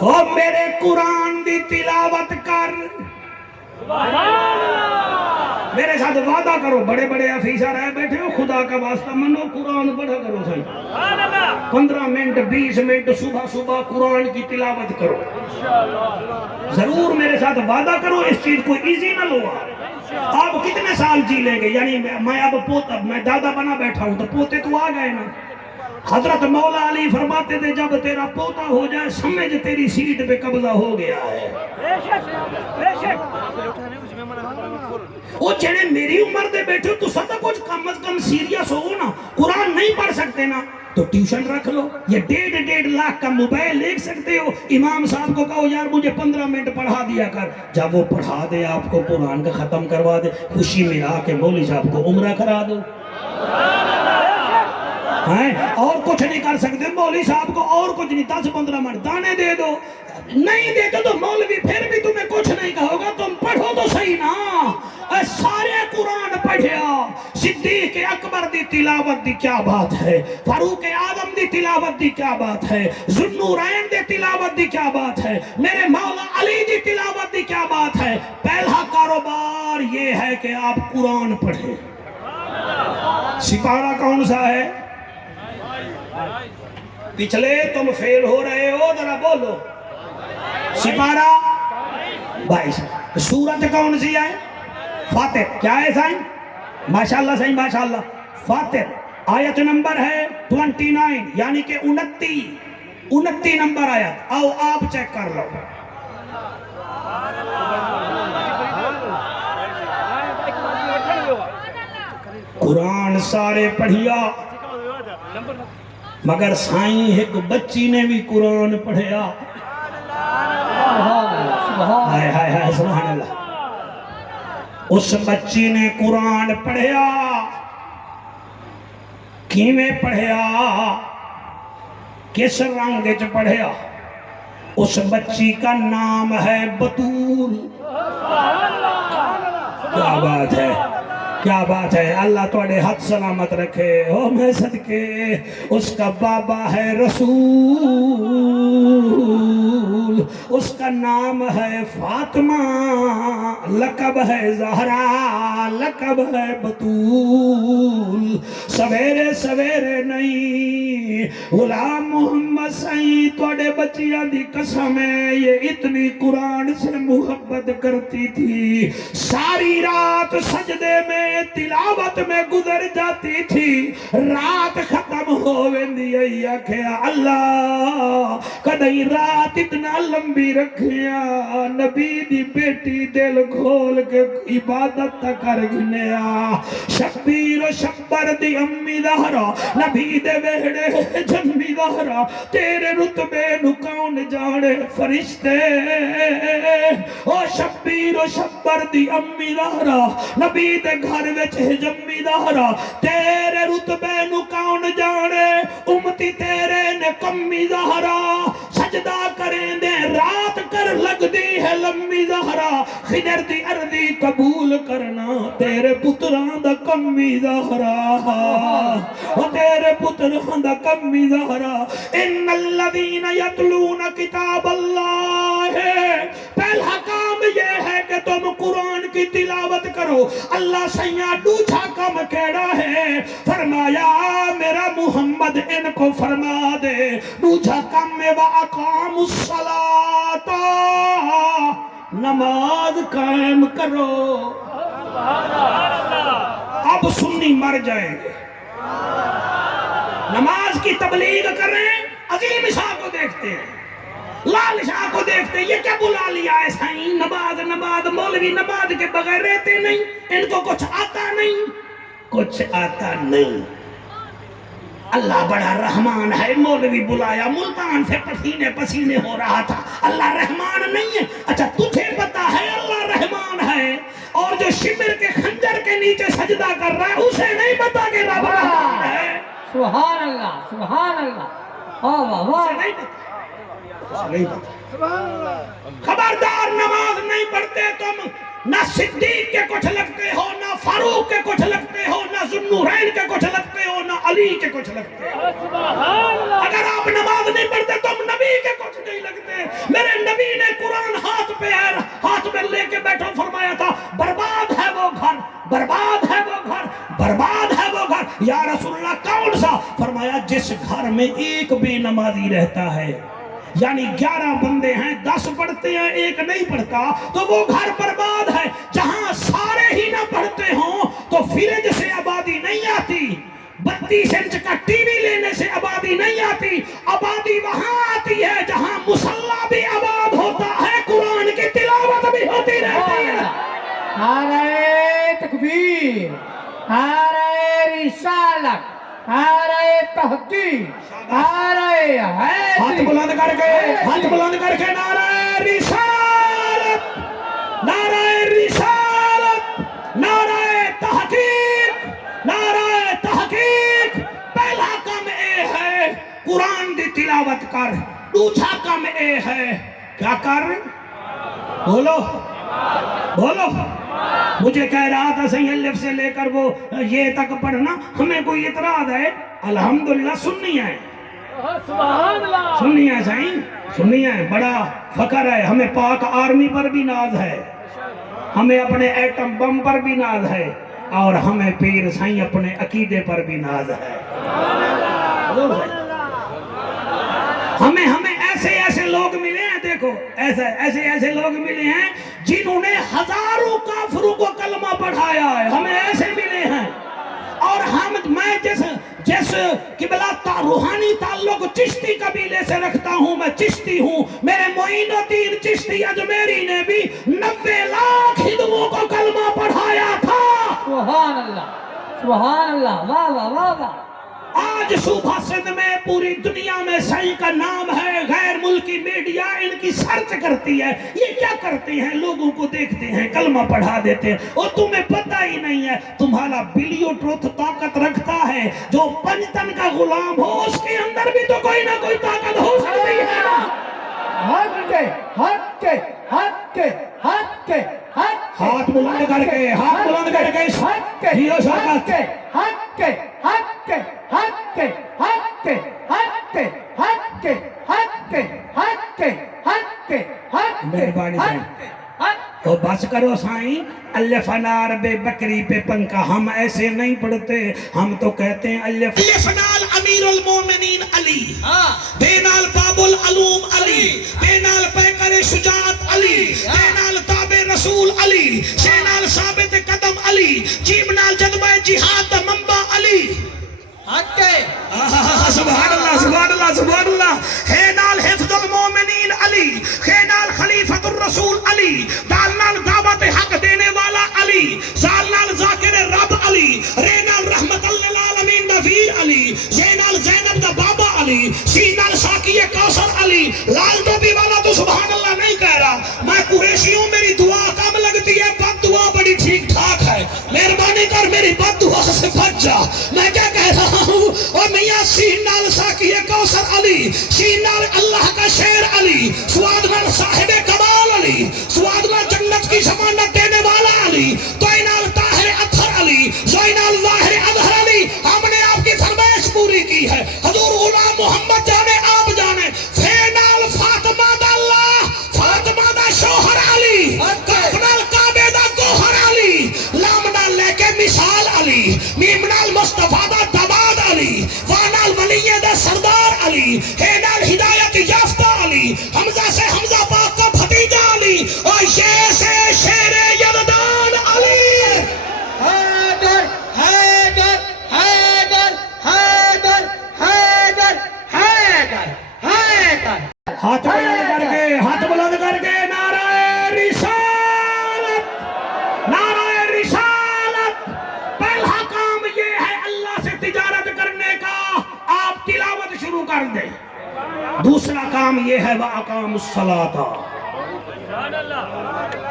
او میرے قرآن دی تلاوت کر، میرے ساتھ وعدہ کرو، بڑے بڑے افیسر آئے بیٹھے ہو، خدا کا واسطہ منو، قرآن پڑھا کرو صحیح، 15 منٹ 20 منٹ صبح صبح قرآن کی تلاوت کرو، ضرور میرے ساتھ وعدہ کرو، اس چیز کو ایزی نہ لو۔ آپ کتنے سال جی لیں گے؟ یعنی میں اب پوتا، میں دادا بنا بیٹھا ہوں تو پوتے تو آ گئے نا۔ حضرت مولا علی فرماتے تھے جب تیرا پوتا ہو جائے سمجھ تیری سیٹ پہ قبضہ ہو گیا ہے۔ وہ جنہیں میری عمر دے بیٹھے ہو تو سب کچھ کم از کم سیریس ہو نا، قرآن نہیں پڑھ سکتے نا تو ٹیوشن رکھ لو، یہ 1.5 لاکھ کا موبائل لے سکتے ہو، امام صاحب کو کہو یار مجھے 15 منٹ پڑھا دیا کر، جب وہ پڑھا دے آپ کو قرآن کا ختم کروا دے، خوشی میں آ کے مولوی صاحب کو عمرہ کرا دو۔ اور کچھ نہیں کر سکتے مولوی صاحب کو، اور کچھ نہیں، 10-15 منٹ دانے دے دو، نہیں دیتے تو مولوی پھر بھی تمہیں کچھ نہیں کہو گا، تم پڑھو تو صحیح نا۔ سارے قرآن پڑھیا، صدیق اکبر دی تلاوت دی کیا بات ہے، فاروق اعظم دی تلاوت دی کیا بات ہے، ذوالنورین دی تلاوت دی کیا بات ہے، میرے مولا علی دی تلاوت دی کیا بات ہے۔ پہلا کاروبار یہ ہے کہ آپ قرآن پڑھیں۔ سپارہ کون سا ہے؟ پچھلے تم فیل ہو رہے ہو، ذرا بولو۔ سپارہ 22۔ سورت کون سی ہے؟ فاتر۔ کیا ہے سائن؟ ماشاءاللہ سائن ماشاءاللہ۔ فاتر آیت نمبر ہے 29، یعنی کہ 29 نمبر آیت۔ آؤ آپ چیک کر لو۔ قرآن سارے پڑھیا، مگر سائیں ایک بچی نے بھی قرآن پڑھیا۔ ہائے ہائے ہائے سبحان اللہ۔ اس بچی نے قرآن پڑھیا، کیویں پڑھیا، کس رنگ وچ پڑھیا؟ اس بچی کا نام ہے بطول۔ کیا بات ہے، کیا بات ہے، اللہ تواڈے ہاتھ سلامت رکھے او میں صدقے۔ اس کا بابا ہے رسول، اس کا نام ہے فاطمہ، لقب ہے زہرا، لقب ہے بطول۔ سویرے سویرے نہیں، غلام محمد سائیں تواڈے بچیاں دی قسم ہے، یہ اتنی قرآن سے محبت کرتی تھی، ساری رات سجدے میں تلاوت میں گزر جاتی تھی، رات ختم ہو ویندی ہے کہ اللہ کدی رات اتنا لمبی رکھیا، نبی دی بیٹی دل کھول کے عبادت کر گنیا۔ شبیر و شبر دی امی زہرا، نبی دے ویڑے جنمی زہرا، تیرے رتبے نو کون جانے فرشتے، او شبیر و شبر دی امی زہرا، نبی دے گھر وچ جمی زہرا، تیرے رتبے نو کون جانے، امتی تیرے نے کمی زہرا، سجدہ کریں دے رات کر لگ دی ہے لمبی زہرا، خضر دی عرضی قبول کرنا تیرے پتران دا کمی زہرا، تیرے پتران دا کمی زہرا۔ ان الذین یتلون کتاب اللہ، پہلا کام یہ ہے کہ تم قرآن کی تلاوت کرو۔ اللہ سیاں دوسرا کام کہڑا ہے؟ فرمایا میرا محمد ان کو فرما دے، دوسرا کام میں وَأَقَامُوا الصَّلَاةَ، نماز قائم کرو۔ اب سنی مر جائیں گے، نماز کی تبلیغ کر رہے ہیں، عظیم شاہ کو دیکھتے ہیں، لال شاہ کو دیکھتے ہیں، یہ کیا بلا لیا ہے سائیں، نماز نماز، مولوی نماز کے بغیر رہتے نہیں، ان کو کچھ آتا نہیں، کچھ آتا نہیں۔ اللہ بڑا رحمان ہے، مولوی بلایا ملتان سے پسینے پسینے ہو رہا تھا، اللہ رحمان نہیں ہے؟ اچھا تجھے پتا ہے اللہ رحمان ہے، اور جو شمر کے خنجر کے نیچے سجدہ کر رہا ہے اسے نہیں پتا کہ رب رحمان ہے؟ سبحان اللہ سبحان اللہ، واہ واہ، اسے نہیں پتا۔ خبردار نماز نہیں پڑھتے تم، نہ صدیق کے کچھ لگتے ہو، نہ فاروق کے کچھ لگتے ہو، نہ ذوالنورین کے کچھ لگتے ہو، نہ علی کے کچھ لگتے ہو۔ اگر آپ نماز نہیں پڑھتے تو ہم نبی کے کچھ نہیں لگتے۔ میرے نبی نے قرآن ہاتھ میں لے کے بیٹھو فرمایا تھا، برباد ہے وہ گھر، برباد ہے وہ گھر، برباد ہے وہ گھر۔ یا رسول اللہ کون سا؟ فرمایا جس گھر میں ایک بے نمازی رہتا ہے، یعنی 11 بندے ہیں، 10 پڑھتے ہیں، ایک نہیں پڑھتا، تو وہ گھر برباد ہے۔ جہاں سارے ہی نہ پڑھتے ہوں تو فریج سے آبادی نہیں آتی، 32 انچ کا ٹی وی لینے سے آبادی نہیں آتی۔ آبادی وہاں آتی ہے جہاں مصلی بھی آباد ہوتا ہے، قرآن کی تلاوت بھی ہوتی رہتی ہے۔ نعرہ تکبیر، نعرہ رسالت، نعرہ تحقیق، نعرہ ہاتھ حیدری، بلند کر کے، ہاتھ بلند کر کے نعرہ رسالت، نعرہ رسالت، نعرہ تحقیق، نعرہ تحقیق۔ پہلا کام اے ہے قرآن دی تلاوت کر، دوسرا کام اے ہے کیا کر؟ بولو بولو۔ مجھے کہہ رہا تھا صحیح الف سے لے کر وہ یہ تک پڑھنا، ہمیں کوئی اعتراض ہے؟ الحمدللہ سنی ہے، سنی ہے صحیح، سنی ہے، بڑا فخر ہے ہمیں، پاک آرمی پر بھی ناز ہے، ہمیں اپنے ایٹم بم پر بھی ناز ہے، اور ہمیں پیر صحیح اپنے عقیدے پر بھی ناز ہے۔ ہمیں ایسے لوگ ملے ہیں، دیکھو ایسے لوگ ملے ہیں جنہوں نے ہزاروں کافروں کو کلمہ پڑھایا ہے، ہمیں ایسے ملے ہیں۔ اور میں جس قبلہ روحانی تعلق چشتی قبیلے سے رکھتا ہوں، میں چشتی ہوں، میرے معین الدین چشتی اجمیری نے بھی 90 لاکھ ہندوؤں کو کلمہ پڑھایا تھا۔ سبحان اللہ، سبحان اللہ، واہ واہ واہ واہ۔ آج صوبہ سندھ میں پوری دنیا میں صحیح کا نام ہے، غیر ملکی میڈیا ان کی سرچ کرتی ہے، یہ کیا کرتے ہیں؟ لوگوں کو دیکھتے ہیں، کلمہ پڑھا دیتے ہیں، اور تمہیں پتہ ہی نہیں ہے تمہارا بلیو ٹروتھ طاقت رکھتا ہے، جو پنجتن کا غلام ہو اس کے اندر بھی تو کوئی نہ کوئی طاقت ہو سکتی ہے نا۔ حق کے، حق کے، حق کے، حق کے، حق کے، ہاتھ بلند کر کے، ہاتھ بلند کر کے، حق کے، جیو حق شوکت۔ کے، حق کے، حق کے، حق کے، حق کے، حق کے، حق کے، حق کے، حق کے، حق کے، حق کے، مہربانی سے حق کے، حق تو بس کرو سائیں، الف نار بے بکری پہ پنکا، ہم ایسے نہیں پڑھتے، ہم تو کہتے ہیں الف نال امیر المومنین علی، بے نال باب العلوم علی، بے نال پیکر شجاعت علی، بے نال تاب رسول علی، سے نال ثابت قدم علی، جیم نال جذبہ جہاد دا منبع علی۔ حق کے، سبحان اللہ سبحان اللہ سبحان اللہ۔ ہے نال حفظ المومنین علی، ہے نال خلیفۃ الرسول علی، دال نال دعوت حق دینے والا علی، زال نال ذاکر رب علی، رے نال رحمت للعالمین نذیر علی، یہ نال زینب دا بابا علی، سی نال ساقی کوثر علی۔ لال ٹوپی والا تو سبحان اللہ نہیں کہہ رہا، میں قریشیوں میری دعا کم لگتی ہے، بد دعا بڑی ٹھیک ٹھاک ہے، مہربانی کر میری بد دعا سے بچ جا۔ میں کیا کہہ رہا ہوں؟ اور میاں سین نال ساقی کوثر علی، سین نال اللہ کا شیر علی، سواد نال صاحب کمال علی، سواد نال جنت کی ضمانت دینے والا علی، توئی نال طاہر اطہر علی، زوئی نال ظاہر اظہر علی۔ ہم نے آپ کی فرمائش پوری کی ہے، حضور غلام محمد جانے آپ جانے، فے نال فاطمہ دا اللہ، فاطمہ دا شوہر علی، کاف نال کعبے دا گوہر علی، لام نال لے کے مثال علی، میم نال مصطفیٰ دا دباد علی، وانال ولیہ دا سردار علی، ہے نال ہدایت یافتہ علی، حمزہ سے حمزہ پاک کا بھتیجا علی، اور یہ سے شیر یزدان علی۔ حیدر، حیدر، حیدر، حیدر، حیدر، حیدر، حیدر۔ ہاتھ بلند کر کے، ہاتھ بلند کر کے، نعرہ رسالت، نعرہ رسالت۔ پہلا کام یہ ہے اللہ سے تجارت کرنے کا، آپ تلاوت شروع کر دیں۔ دوسرا کام یہ ہے وَأَقَامُوا الصَّلَاةَ۔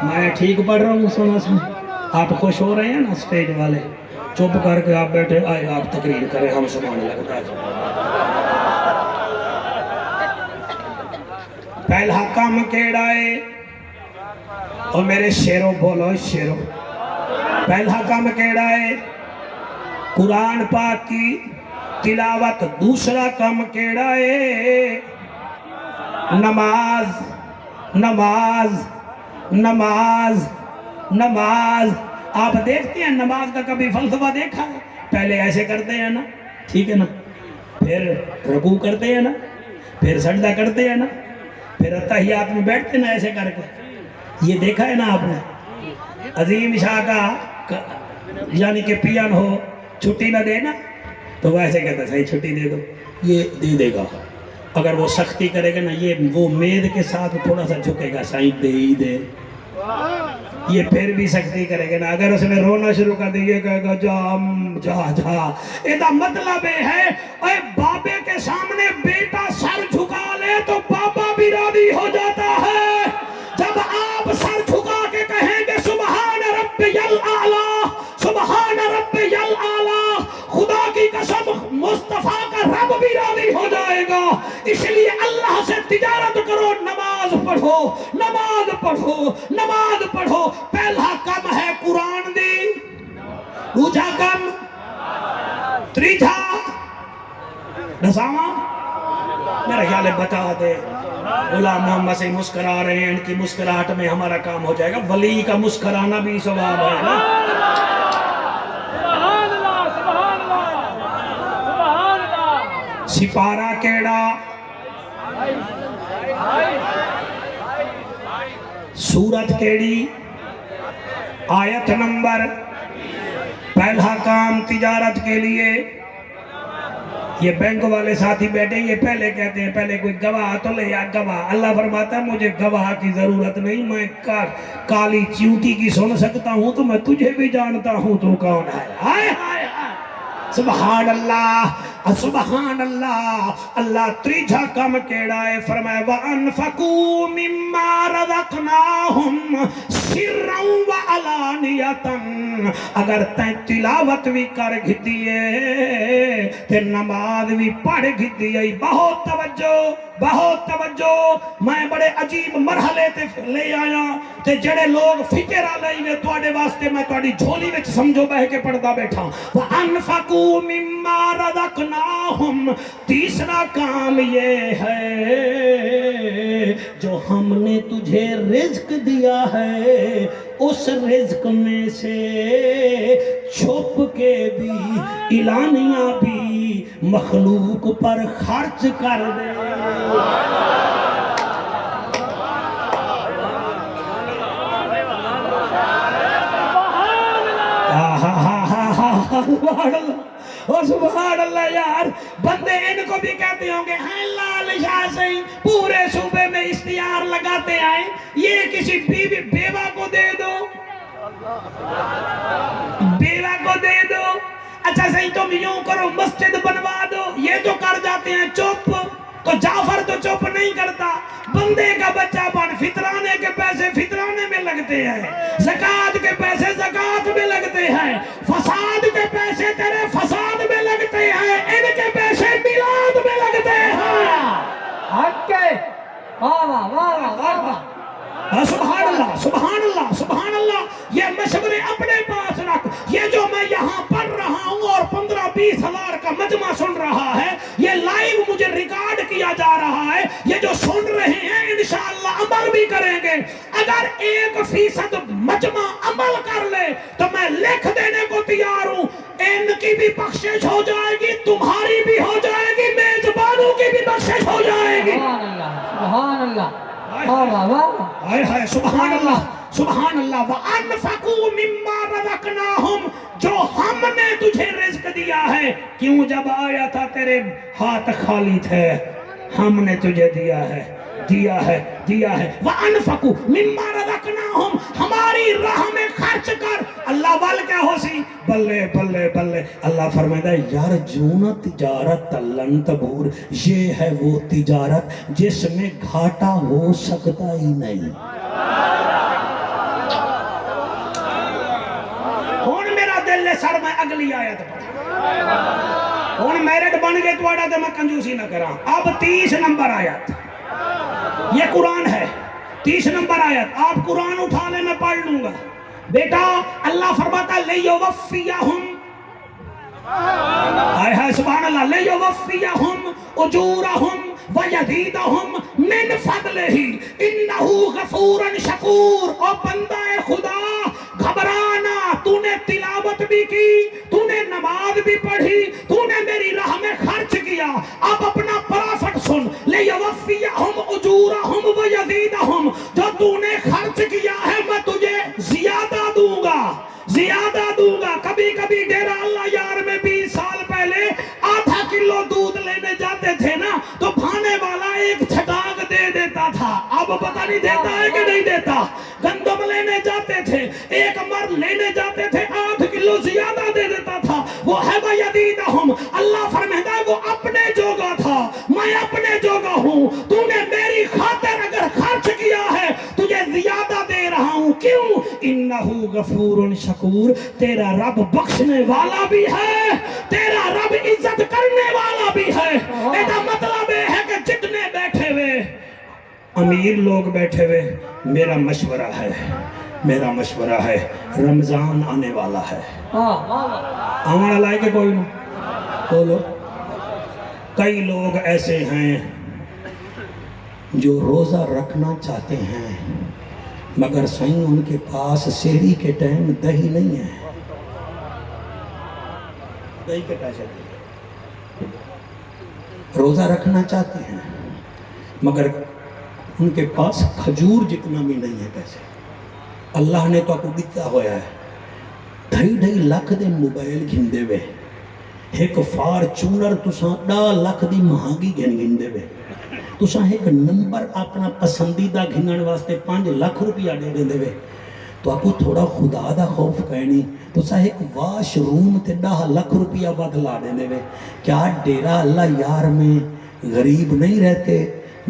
میں ٹھیک پڑھ رہا ہوں؟ سنا سنا آپ خوش ہو رہے ہیں نا؟ سٹیج والے چپ کر کے آپ بیٹھے، آئے آپ تقریر کریں، ہم سنانے لگتا ہے۔ پہلا کام کیڑا ہے؟ اور میرے شیروں بولو شیروں، پہلا کام کیڑا ہے؟ قرآن پاک کی تلاوت۔ دوسرا کام کیڑا ہے؟ نماز نماز نماز نماز۔ آپ دیکھتے ہیں نماز کا کبھی فلسفہ دیکھا ہے؟ پہلے ایسے کرتے ہیں نا، ٹھیک ہے نا، پھر رکوع کرتے ہیں نا، پھر سجدہ کرتے ہیں نا، پھر اتحیات میں بیٹھتے ہیں نا ایسے کر کے۔ یہ دیکھا ہے نا آپ نے؟ عظیم شاہ کا یعنی کہ پیان ہو چھٹی نہ دے نا تو وہ ایسے کہتا ہے صحیح چھٹی دے دو، یہ دے دے گا۔ اگر وہ سختی کرے گا نا، یہ وہ مید کے ساتھ تھوڑا سا جھکے گا، صحیح دے ہی دے، یہ پھر بھی سختی کرے گا نا۔ اگر اس نے رونا شروع کر دیا کہے گا جا جا جا۔ ایدہ مطلب ہے اے بابے کے سامنے بیٹا سر جھکا لے تو بابا بھی راضی ہو جاتا ہے۔ جب آپ سر جھکا کے کہیں گے سبحان ربی الاعلیٰ سبحان ربی الاعلیٰ، خدا کی قسم مصطفیٰ کا رب بھی راضی ہو جائے گا۔ اس لیے اللہ سے تجارت کرو، نماز پڑھو نماز پڑھو نماز پڑھو۔ پہلا کم ہے قرآن دی، دوجا کم تریجا دساواں میرے خیال ہے بتا دے۔ غلام محمد سے مسکرا رہے ہیں، ان کی مسکراہٹ میں ہمارا کام ہو جائے گا۔ ولی کا مسکرانا بھی ثواب ہے نا۔ سپارہ کیڑا؟ سورت کیڑی؟ آیت نمبر؟ پہلا کام تجارت کے لیے یہ بینک والے ساتھی بیٹھے، یہ پہلے کہتے ہیں پہلے کوئی گواہ تو لے یا گواہ۔ اللہ فرماتا ہے مجھے گواہ کی ضرورت نہیں، میں کالی چیوٹی کی سن سکتا ہوں تو میں تجھے بھی جانتا ہوں تو کون ہے۔ ہائے ہائے ہائے، سبحان اللہ سبحان اللہ۔ اللہ تریجا کم کیڑا ہے؟ فرمایا وَأَنفَقُوا مِمَّا رَزَقْنَاهُمْ سِرًّا وَعَلَانِيَةً۔ اگر تیں تلاوت بھی کر گھدیے تے نماز بھی پڑھ گھدیے، بہت توجہ بہت توجہ۔ میں بڑے عجیب مرحلے تے لے آیا تے جڑے لوگ فکر آلائی نے تواڈے واسطے میں تواڈی جھولی وچ سمجھو بہ کے پڑھدا بیٹھا۔ وَأَنفَقُوا مِمَّا رَزَقْنَاهُمْ، تیسرا کام یہ ہے جو ہم نے تجھے رزق دیا ہے اس رزق میں سے چھپ کے بھی اعلانیہ بھی مخلوق پر خرچ کر دے۔ سبحان اللہ یار، بندے ان کو بھی کہتے ہوں گے ہیں لال شاہ سے پورے صوبے میں اشتہار لگاتے آئیں، یہ کسی بیوہ کو دے دو، بیوہ کو دے دو۔ اچھا صحیح تم یوں کرو مسجد بنوا دو، یہ تو کر جاتے ہیں چپ۔ تو جعفر تو چپ نہیں کرتا، بندے کا بچہ بن، فطرانے کے پیسے فطرانے میں لگتے ہیں، زکوٰۃ کے پیسے زکوٰۃ میں لگتے ہیں، فساد کے پیسے تیرے فساد میں لگتے ہیں، ان کے پیسے میلاد میں لگتے ہیں۔ حق کے واہ واہ واہ واہ واہ۔ سبحان اللہ سبحان اللہ سبحان اللہ۔ یہ مشورے اپنے پاس رکھ، یہ جو میں یہاں پڑھ رہا ہوں اور 15-20 ہزار کا مجمع سن رہا ہے، یہ لائیو مجھے ریکارڈ کیا جا رہا ہے، یہ جو سن رہے ہیں انشاءاللہ عمل بھی کریں گے۔ اگر 1% مجمع عمل کر لے تو میں لکھ دینے کو تیار ہوں، ان کی بھی بخشش ہو جائے گی، تمہاری بھی ہو جائے گی، میزبانوں کی بھی بخشش ہو جائے گی۔ سبحان اللہ واہ واہ واہ۔ ہائے ہائے سبحان اللہ سبحان اللہ۔ وَأَنفَقُوا مِمَّا رَزَقْنَاهُمْ، جو ہم نے تجھے رزق دیا ہے۔ کیوں جب آیا تھا تیرے ہاتھ خالی تھے؟ ہم نے تجھے دیا ہے دیا ہے دیا ہے۔ وَأَنفَقُوا مِمَّا رَزَقْنَاهُمْ، ہماری راہ میں خرچ کر۔ اللہ وال کیا ہو سی؟ بلے بلے بلے۔ اللہ فرمائے یرجون تجارت لن تبور، یہ ہے وہ تجارت جس میں گھاٹا ہو سکتا ہی نہیں۔ ہون میرا دل لے سر میں اگلی آیت پڑھا، ہون میرٹ بن گئے تو آڑا دے میں کنجوسی نہ کراں۔ اب 30 نمبر آیت، یہ قرآن ہے، 30 نمبر آیت، آپ قرآن اٹھا لیں میں پڑھ لوں گا بیٹا. اللہ فرماتا ہے لیوفیہم، آئے ہے سبحان اللہ، لیوفیہم اجورہم ویزیدہم من فضلہ انہو غفور شکور. او بندہ خدا گھبرانا، تو نے تلاوت بھی کی، تو نے نماز بھی پڑھی، تو نے میری راہ میں خرچ کیا. اب اپنا پرافٹ سن، لیوفیہم اجورہم ویزیدہم، جو تو نے خرچ کیا ہے میں تجھے زیادہ دوں گا، زیادہ دوں گا. کبھی کبھی ڈیرہ اللہ یار میں 20 سال پہلے آدھا کلو دودھ لینے جاتے تھے نا تو بھانے والا ایک چھٹاک دے دیتا تھا. اب پتہ نہیں دیتا ہے کہ نہیں دیتا. گندم لینے جاتے تھے، ایک مرد لینے جاتے تھے، 8 کلو زیادہ دے دیتا تھا. وہ ہے وَيَزِيدَهُمْ، اللہ فرماتا ہے وہ اپنے جوگا تھا، میں اپنے جوگا ہوں. تو نے میری خاطر اگر خرچ کیا ہے تجھے زیادہ دے رہا ہوں. کیوں؟ انہو غفور شکور، تیرا رب بخشنے والا بھی ہے، تیرا رب عزت کرنے والا بھی ہے. ایسا مطلب ہے کہ جتنے بیٹھے ہوئے امیر لوگ بیٹھے ہوئے، میرا مشورہ ہے، میرا مشورہ ہے، رمضان آنے والا ہے. آمانہ لائے کہ کوئی نہ بولو. کئی لوگ ایسے ہیں جو روزہ رکھنا چاہتے ہیں مگر صحیح ان کے پاس سحری کے ٹائم دہی نہیں ہے. دہی کے پیسے دیں. روزہ رکھنا چاہتے ہیں مگر ان کے پاس کھجور جتنا بھی نہیں ہے پیسے. اللہ نے تو آپ کو دتا ہویا ہے 2.5 لاکھ دے موبائل گھندے ہوئے، ایک فارچونر تساں 10 لاکھ دی مہانگی گھندے ہوئے، تساں ایک نمبر اپنا پسندیدہ گھنن واسطے 5 لاکھ روپیہ دے دے. تو آپ کو تھوڑا خدا دا خوف کہنی تو سا ایک واش روم تے 10 لاکھ روپیہ بدلا دے. کیا ڈیرہ اللہ یار میں غریب نہیں رہتے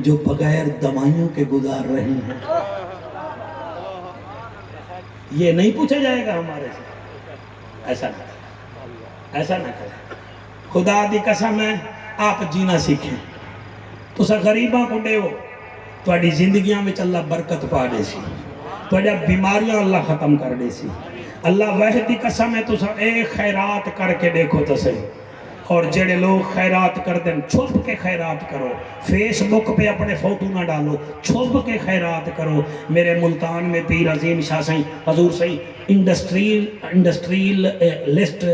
جو بغیر دوائیوں کے گزار رہے ہیں؟ یہ نہیں پوچھا جائے گا ہمارے سے. ایسا نہ کریں، ایسا نہ کریں. خدا دی قسم ہے آپ جینا سیکھیں تو سا غریباں کو دے ہو تو زندگیاں میں اللہ برکت پا دے سی، تو بیماریاں اللہ ختم کر دے سی. اللہ واحد دی قسم ہے تو سا ایک خیرات کر کے دیکھو تو صحیح. اور جڑے لوگ خیرات کر دیں چھپ کے خیرات کرو، فیس بک پہ اپنے فوٹو نہ ڈالو، چھپ کے خیرات کرو. میرے ملتان میں پیر عظیم شاہ سائیں حضور سائیں انڈسٹریل لسٹ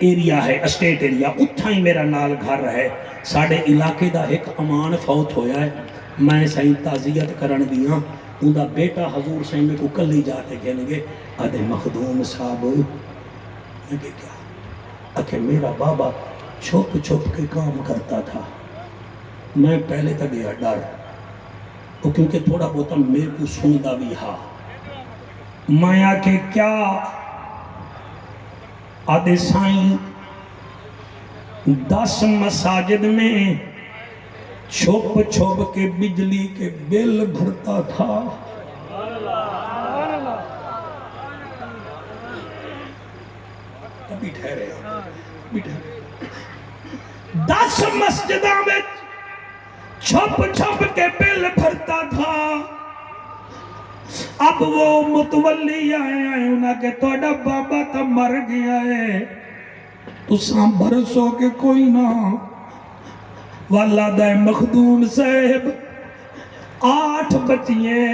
ایریا ہے، اسٹیٹ ایریا، اتھا ہی میرا نال گھر ہے. ساڑھے علاقے دا ایک امان فوت ہویا ہے. میں سائیں تعزیت کرن دیاں، ان دا بیٹا حضور سائیں میں کو کلی جاتے کہنے گے آدھے مخدوم صاحب. میں کہ کیا؟ کہ میرا بابا چھپ چھپ کے کام کرتا تھا. میں پہلے تک گیا ڈر، کیونکہ تھوڑا بہت میرے کو سندا بھی ہا. میں آکے کیا؟ آدھے سائیں 10 مساجد میں چھپ چھپ کے بجلی کے بل بھرتا تھا. ابھی ٹھہرے 10 مسجدہ میں چھپ چھپ کے بل بھرتا تھا. اب وہ متولی آئے انہاں کہ توڑا بابا تا مر گیا ہے، تو سام بھرسو کے کوئی نہ. والدہ مخدوم صاحب 8 بچیے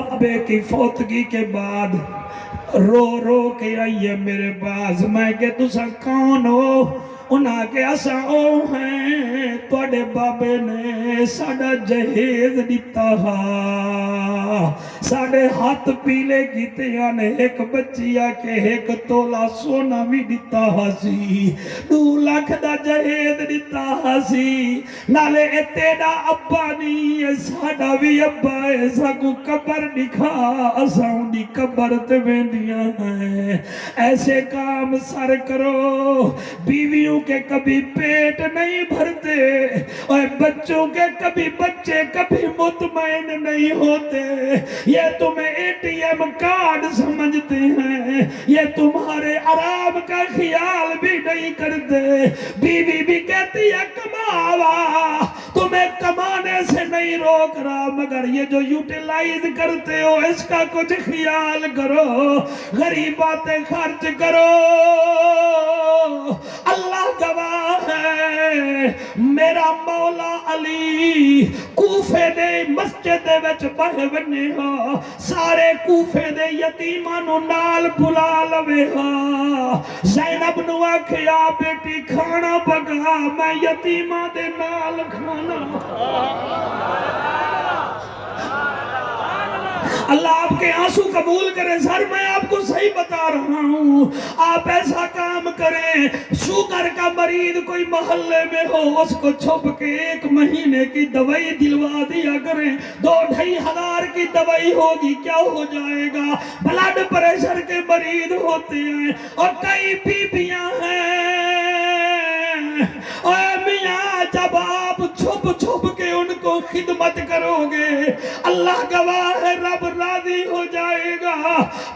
ابے کی فوتگی کے بعد رو رو کے آئیے میرے پاس. میں کہ تسا کون ہو؟ انہاں کے اساں او ہیں توڑے بابے نے ساڑا جہیز دیتا ہا، ساڑے ہاتھ پیلے کیتے آنے ایک بچی آکے 1 تولہ سونا بھی دیتا ہا سی، 2 لاکھ دا جہیز دیتا ہا سی. نالے اے تیڑا ابا نہیں ہے ساڑا بھی ابا ہے. ساکو قبر دکھا اساں دی قبر تے بیندیاں ہیں. ایسے کام سر کرو، بیویوں کے کبھی پیٹ نہیں بھرتے اور بچوں کے کبھی بچے کبھی مطمئن نہیں ہوتے. یہ تمہیں ATM کارڈ سمجھتے ہیں, یہ تمہارے آرام کا خیال بھی نہیں کرتے. بیوی بھی کہتی ہے کماوا, تمہیں کمانے سے نہیں روک رہا, مگر یہ جو یوٹیلائز کرتے ہو اس کا کچھ خیال کرو, غریب باتیں خرچ کرو. اللہ گواہ ہے, میرا مولا علی کوفے دے مسجد دے وچ بہ ونے ہا, سارے کوفے دے یتیماں نو نال بلا لوے ہا. زینب نو آکھیا بیٹی کھانا پکا, میں یتیماں دے نال کھانا. اللہ آپ کے آنسو قبول کرے. سر میں آپ کو صحیح بتا رہا ہوں, آپ ایسا کام کریں, شوگر کا مریض کوئی محلے میں ہو, اس کو چھپ کے 1 مہینے کی دوائی دلوا دیا کریں. 2-2.5 ہزار کی دوائی ہوگی, کیا ہو جائے گا. بلڈ پریشر کے مریض ہوتے ہیں اور کئی بیبیاں ہیں. اے میاں, جب آپ چھپ چھپ کے ان کو خدمت کرو گے, اللہ گواہ ہے رب راضی ہو جائے گا.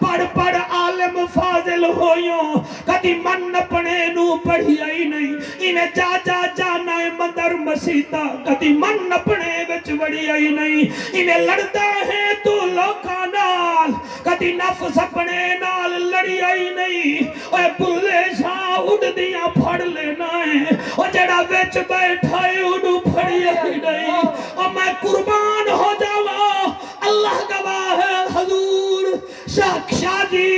پڑھ پڑھ عالم فاضل ہویوں, کدی من اپنے نو پڑھی آئی نہیں. انہیں جا جا جانا ہے مندر مسیطہ, کدی من اپنے وچ وڑی آئی نہیں. انہیں لڑتا ہے تو لوکاں نال, کدی نفس اپنے نال لڑی آئی نہیں. اے بلے شاہ اڑ دیاں پھڑ لینا ہے, اور جڑا وچ بیٹھا ہے انہوں پھڑی آئی نہیں. اور میں قربان ہو جاواں, اللہ گواہ ہے. حضور شاہ جی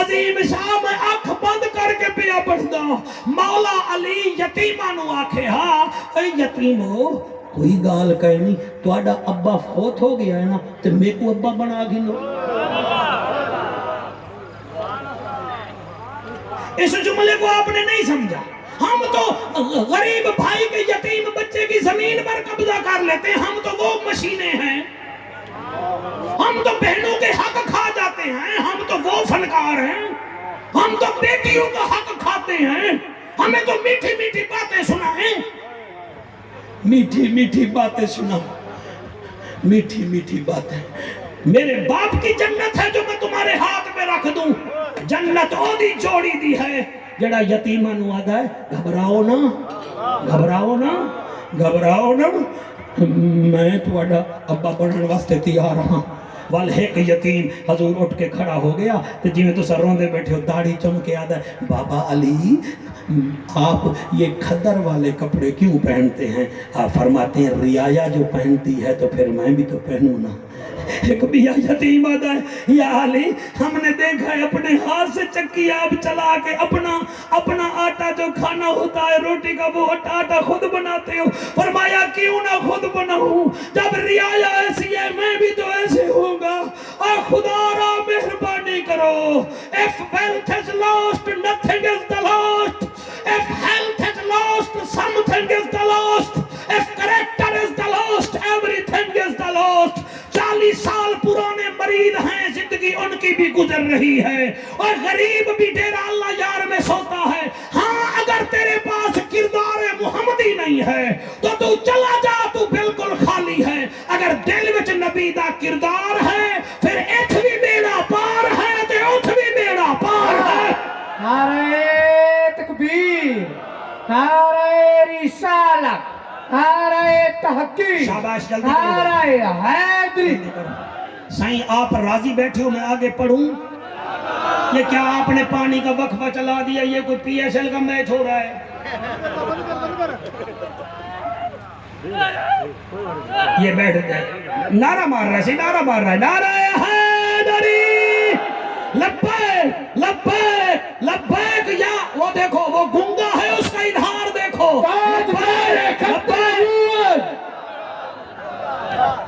عظیم شاہ, میں آنکھ بند کر کے پیا پڑھدا, مولا علی یتیماں نو آکھے ہا, اے یتیمو کوئی گال کہنی, تہاڈا ابا فوت ہو گیا ہے نا, تے میں کو ابا بنا گھنو. اس جملے کو آپ نے نہیں سمجھا. ہم تو غریب بھائی کے یتیم بچے کی زمین پر قبضہ کر لیتے ہیں, ہم تو وہ مشینیں ہیں. ہم تو بہنوں کے حق کھا جاتے ہیں, ہم تو وہ فنکار ہیں. ہم تو بیٹیوں کا حق کھاتے ہیں, ہمیں تو میٹھی میٹھی باتیں سنائیں. میٹھی میٹھی باتیں سنا, میٹھی میٹھی باتیں. میرے باپ کی جنت ہے جو میں تمہارے ہاتھ میں رکھ دوں. جنت اودی جوڑی دی ہے جڑا یتیماں نو آدا ہے گھبراؤ نا, گھبراؤ نا, گھبراؤ نا, میں تہاڈا ابا بنن واسطے تیار ہاں. وال ایک یتیم حضور اٹھ کے کھڑا ہو گیا, تو جی میں تو سر روندے بیٹھے ہو, داڑھی چم کے آدھا ہے, بابا علی آپ یہ کھدر والے کپڑے کیوں پہنتے ہیں؟ آپ فرماتے ہیں رعایا جو پہنتی ہے تو پھر میں بھی تو پہنوں نا. ایک بیا یتیم آدھا ہے, یا علی ہم نے دیکھا ہے اپنے ہاتھ سے چکی آپ چلا کے اپنا آٹا جو کھانا ہوتا ہے روٹی کا وہ آٹا خود بناتے ہو. فرمایا کیوں نہ خود بناؤں, جب رعایا ایسی ہے میں بھی تو ایسے ہوگا. اور خدا را مہربانی کرو, if wealth is lost nothing is the lost, if health is lost something is the lost, if character is the lost everything is the lost. 40 سال پرانے مریض ہیں, زندگی ان کی بھی گزر رہی ہے, اور غریب بھی ڈیرا اللہ یار میں سوتا ہے. ہاں اگر تیرے پاس کردار محمدی نہیں ہے تو تو چلا جا, تو بالکل خالی ہے. اگر دل وچ نبی دا کردار ہے پھر ایتھ بھی بیڑا پار ہے تے اوتھ بھی بیڑا پار ہے. نعرہ تکبیر, نعرہ رسالت, نعرہ تحقیق, شاباش, جلدی نعرہ حیدری. سائیں آپ راضی بیٹھے ہو میں آگے پڑھوں؟ یہ کیا آپ نے پانی کا وقفہ چلا دیا, یہ کوئی PSL کا میچ ہو رہا ہے؟ یہ بیٹھ جائے, نعرہ مار رہا ہے, سی نعرہ مار رہا ہے, نعرہ حیدری لبیک لبیک لبیک. یا وہ دیکھو وہ گنگا ہے, اس کا اظہار دیکھو.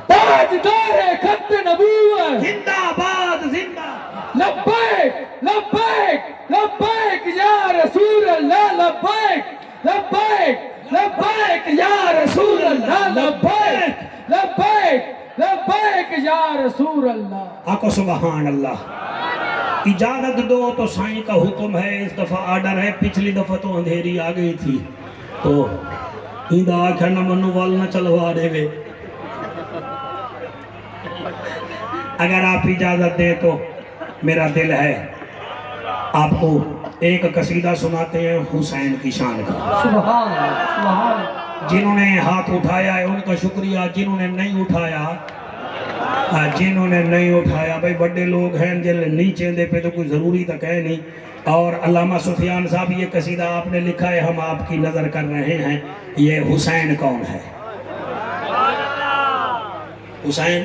تاجدار خط نبوت, زندہ باد زندہ. لبیک لبیک لبیک یا رسول اللہ, لبیک لبیک لبیک یا رسول اللہ, لبیک لبیک لبیک یا رسول اللہ. آقا سبحان اللہ. اجازت دو تو سائیں کا حکم ہے، اس دفعہ آرڈر ہے، پچھلی دفعہ تو اندھیری آ گئی تھی تو ایندہ آکھا نہ منو وال نہ چلوا دے گے۔ اگر آپ اجازت دیں تو میرا دل ہے آپ کو ایک قصیدہ سناتے ہیں حسین کی شان کا۔ سبحان اللہ، سبحان اللہ۔ جنہوں نے ہاتھ اٹھایا ہے ان کا شکریہ، جنہوں نے نہیں اٹھایا بھائی بڑے لوگ ہیں جن نیچے دے پہ تو کوئی ضروری تک ہے نہیں۔ اور علامہ سفیان صاحب یہ قصیدہ آپ نے لکھا ہے، ہم آپ کی نظر کر رہے ہیں، یہ حسین کون ہے؟ حسین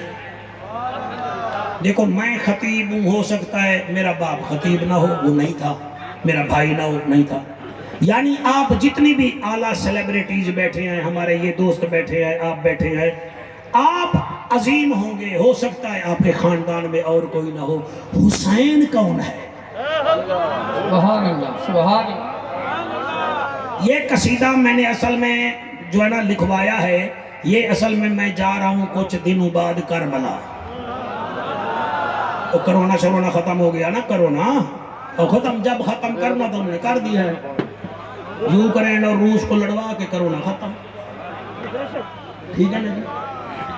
دیکھو میں خطیب ہوں، ہو سکتا ہے میرا باپ خطیب نہ ہو، وہ نہیں تھا، میرا بھائی نہ ہو، نہیں تھا، یعنی آپ جتنی بھی اعلیٰ سیلیبریٹیز بیٹھے ہیں، ہمارے یہ دوست بیٹھے ہیں، آپ بیٹھے ہیں، آپ عظیم ہوں گے، ہو سکتا ہے آپ کے خاندان میں اور کوئی نہ ہو، حسین کون ہے؟ سبحان اللہ، سبحان اللہ۔ یہ قصیدہ میں نے اصل میں جو ہے نا لکھوایا ہے، یہ اصل میں جا رہا ہوں کچھ دنوں بعد کربلا۔ تو کرونا شرونا ختم ہو گیا نا، کرونا اور ختم، جب ختم کرنا تو ہم نے کر دیا ہے، یوکرین اور روس کو لڑوا کے کرونا ختم، ٹھیک ہے نا جی؟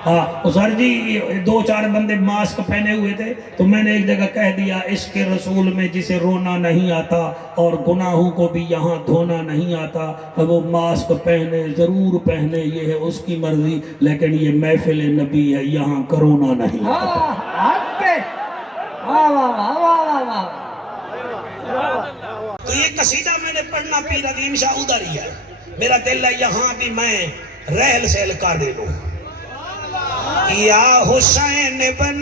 ہاں سر جی 2-4 بندے ماسک پہنے ہوئے تھے تو میں نے ایک جگہ کہہ دیا، عشق رسول میں جسے رونا نہیں آتا اور گناہوں کو بھی یہاں دھونا نہیں آتا، وہ ماسک پہنے ضرور پہنے، یہ ہے اس کی مرضی، لیکن یہ محفل نبی ہے، یہاں کرونا نہیں آتا۔ تو یہ قصیدہ میں نے پڑھنا پیر عظیم شاہ ادھر ہی ہے، میرا دل ہے یہاں بھی میں رحل سیل کر دے لوں۔ یا حسین بن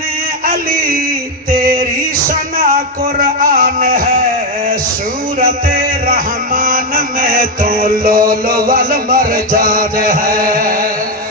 علی تیری ثنا قرآن ہے، سورت رحمان میں تو لولو والمرجان ہے۔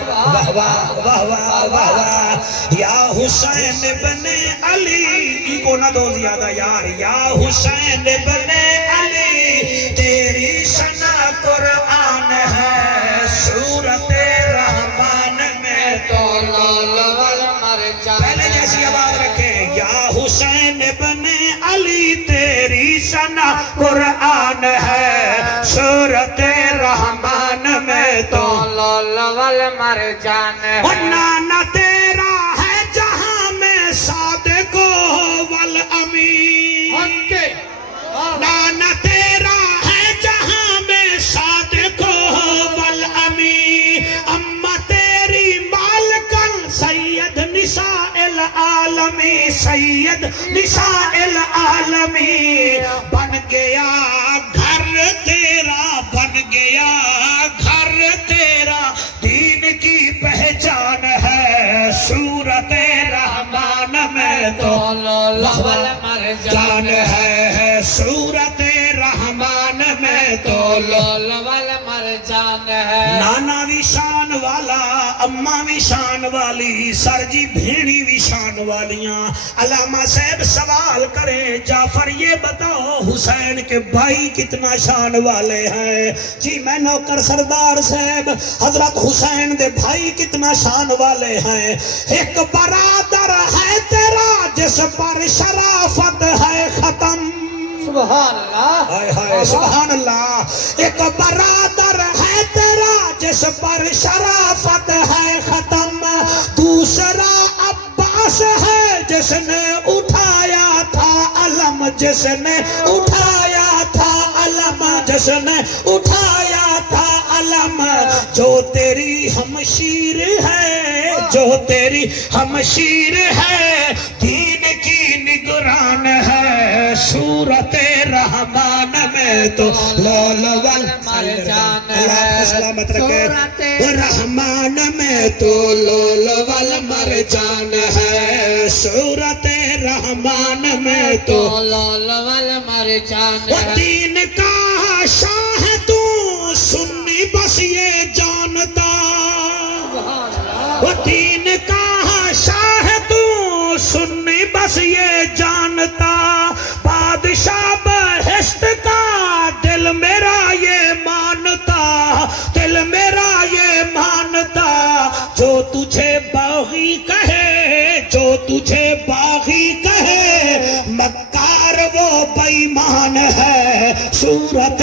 واہ واہ واہ واہ واہ واہ، یا حسین بن علی، ایگو نہ دو زیادہ یار، یا حسین بن علی تیری ثنا قرآن ہے، سورت رحمان میں تو لولو والمرجان، پہلے جیسی آواز رکھیں، یا حسین بن علی تیری ثنا قرآن ہے، سورت رحمان میں تو لولو والمرجان ہے۔ نانا تیرا ہے جہاں میں صادق والامین، نانا تیرا ہے جہاں میں صادق والامین، اما تیری مالکن سید نساء العالمین، سید نساء العالمین، بن گیا گھر تیرا، بن گیا گھر تیرا، دین کی پہچان ہے، سورت رحمان میں تو لولو والمرجان ہے، سورت رحمان میں تو لولو والمرجان ہے۔ نانا بھی شان والا، اماں بھی شان والی، سر جی بھیڑی بھی شان والیاں۔ علامہ صاحب سوال کریں، جعفر یہ بتاؤ حسین کے بھائی کتنا شان والے ہیں؟ جی میں نوکر سردار صاحب، حضرت حسین دے بھائی کتنا شان والے ہیں؟ ایک برادر ہے تیرا جس پر شرافت ہے ختم، سبحان اللہ، ہائے ہائے سبحان اللہ، ایک برادر ہے تیرا جس پر شرافت ہے ختم، دوسرا عباس ہے جس نے اٹھایا تھا علم، جس نے اٹھایا تھا علم، جس نے اٹھایا تھا علم، جو تیری ہمشیر ہے، جو تیری ہمشیر ہے، دین کی نگران ہے، سورت رحمان میں تو لولو والمرجان ہے، سلامت رکھے، رحمان میں تو لولو والمرجان ہے، سورت رحمان میں تو لولو والمرجان وہ ہے۔ دین کا شاہ تو سنی بس یہ جانتا، وہ دین کا شاہ تو سنی بس یہ جانتا، بادشاہ بہشت کا دل میرا یہ مانتا، دل میرا یہ مانتا، جو تجھے باغی کہے، جو تجھے باغی کہے، مکار صورت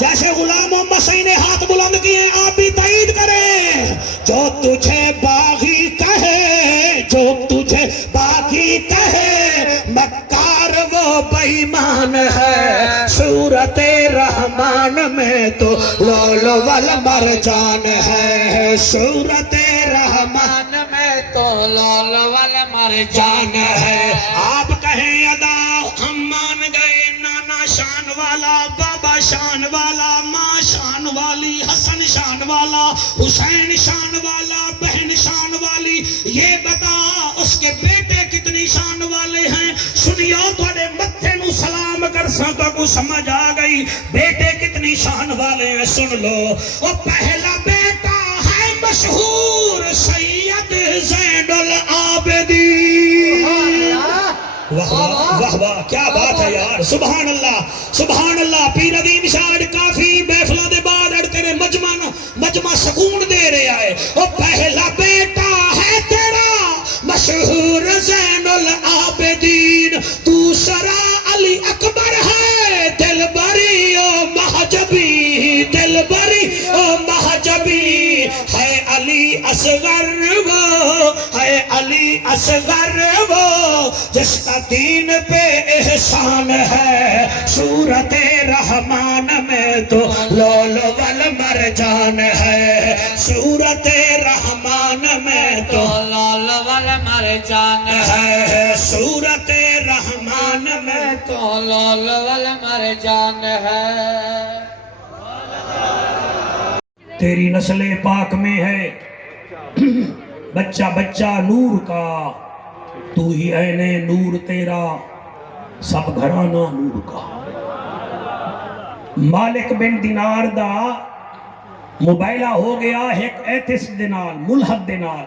جیسے غلام محمد صحیح نے ہاتھ بلند کیے آپ بھی تائید کریں. جو تجھے باغی کہے جو تجھے باغی کہے مکار وہ بےمان ہے. صورت رحمان میں تو لولو والمرجان ہے. صورت رحمان میں تو لولو والمرجان ہے. آپ کہیں ادا ہم مان گئے. نانا شان والا بابا شان والا ماں شان والی حسن شان والا حسین شان والا بہن شان والی. یہ بتا اس کے بیٹے کتنی شان والے ہیں. سنیو تھوڑے متھے نو سلام کر سکتا کو سمجھ آ گئی. بیٹے کتنی شان والے ہیں سن لو. وہ پہلا بیٹا ہے مشہور سید زین العابدین. واہ واہ واہ کیا بات ہے یار. سبحان اللہ سبحان اللہ. پیر عظیم شاہ کافی محفلوں دے بعد اڑ تیرے مجمع سکون دے رہے آئے. وہ پہلا بیٹا ہے تیرا مشہور زین العابدین. دوسرا علی اکبر ہے دل بری او مہجبی. دل بری او مہجبی ہے. علی اصغر وہ ہے علی اصغر وہ جس کا دین پہ احسان ہے. صورت رحمان میں تو لولو والمرجان ہے. صورت رحمان میں تو لولو والمرجان ہے. صورت رحمان میں تو لولو والمرجان ہے. تیری نسل پاک میں ہے بچہ بچہ نور کا. تو ہی عین نور تیرا سب گھرانہ نور کا. مالک بن دینار دا موبائلہ ہو گیا ایک ایتھس دے نال ملحد دے نال.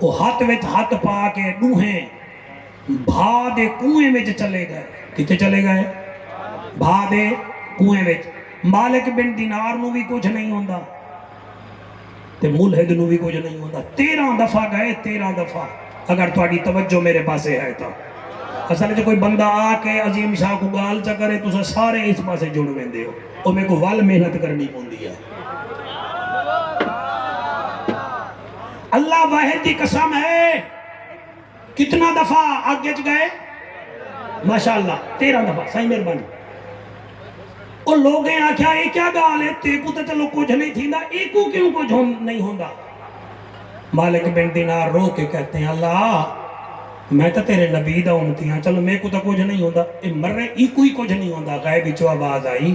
وہ ہاتھ وچ ہاتھ پا کے دوہیں بھا دے کنویں وچ چلے گئے. کتے چلے گئے؟ بھا دے کنویں وچ. مالک بن دینار نو بھی کچھ نہیں ہوندا تے ملحد نو بھی کچھ نہیں ہوندا. 13 دفعہ گئے 13 دفعہ. اگر تھوڑی توجہ میرے پاسے ہے تو اصل جو کوئی بندہ آ کے عظیم شاہ کو گال چا کرے تو سارے اس پاسے جڑ ویندے ہو. او میں کو ول محنت کرنی ہوندی ہے. اللہ واحد کی قسم ہے. کتنا دفعہ آگے گئے؟ ماشاءاللہ 13 دفعہ. صحیح مہربانی. اور لوگیں آکھیا یہ کیا گال ہے تے کو تے چلو کچھ نہیں تھیندا ایکو کیوں کچھ نہیں ہوندا. مالک بن دینار رو کے کہتے ہیں اللہ میں تو تیرے نبی دا امتی ہاں چلو میں کو تو کچھ نہیں ہوندا. اے مرے ایکو ہی کچھ نہیں ہوندا. غیب وچوں آواز آئی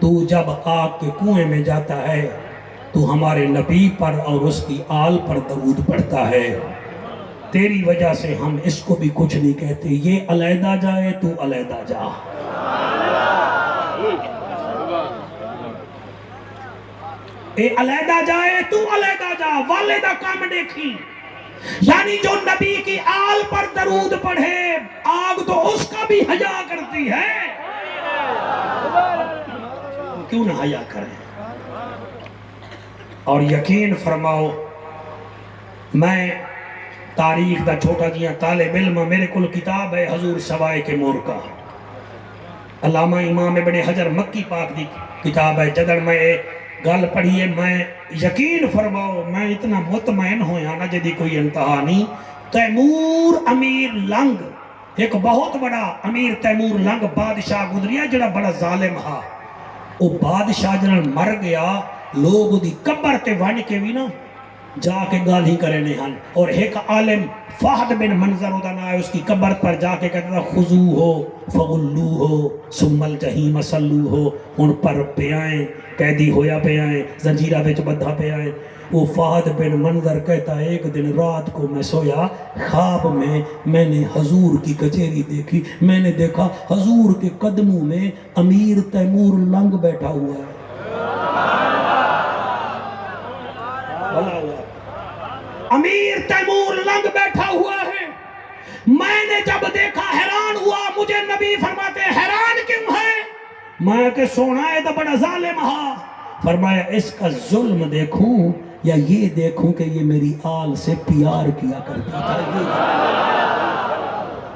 تو جب آگ کے کنویں میں جاتا ہے تو ہمارے نبی پر اور اس کی آل پر درود پڑھتا ہے. تیری وجہ سے ہم اس کو بھی کچھ نہیں کہتے. یہ علیحدہ جائے تو علیحدہ جا. اے علیحدہ جائے تو علیحدہ جا. والدہ کام دیکھی یعنی جو نبی کی آل پر درود پڑھے آگ تو اس کا بھی حیا کرتی ہے. کیوں نہ حیا کریں. اور یقین فرماؤ میں تاریخ دا چھوٹا جیاں طالب علم میرے کل کتاب ہے حضور سوائے کے مور کا. علامہ امام ابن حجر مکی پاک دی کتاب ہے. جدر میں گل پڑھیے میں یقین فرماؤ میں اتنا مطمئن ہویا نا جدی کوئی انتہا نہیں. تیمور امیر لنگ ایک بہت بڑا امیر تیمور لنگ بادشاہ گزریا جڑا بڑا ظالم ہا. وہ بادشاہ جنہاں مر گیا لوگ دی قبر تے ون کے بھی نا جا کے گال ہی کرنے ہن. اور ایک عالم فہد بن منظر ہوتا نا ہے اس کی قبر پر جا کے کہتا تھا خضو ہو فغلو ہو ثم الجحیم صلو ہو. ان پر پہ آئیں قیدی ہویا پہ آئیں زنجیرہ وچ بدھا پہ آئیں. وہ فہد بن منظر کہتا ہے ایک دن رات کو میں سویا خواب میں نے حضور کی کچہری دیکھی. میں نے دیکھا حضور کے قدموں میں امیر تیمور لنگ بیٹھا ہوا ہے. امیر تیمور لنگ بیٹھا ہوا ہے. میں نے جب دیکھا حیران ہوا. مجھے نبی فرماتے حیران کیوں ہے؟ میں کہ سونا ہے تو بڑا ظالم ہا. فرمایا اس کا ظلم دیکھوں یا یہ دیکھوں کہ یہ میری آل سے پیار کیا کرتا تھا.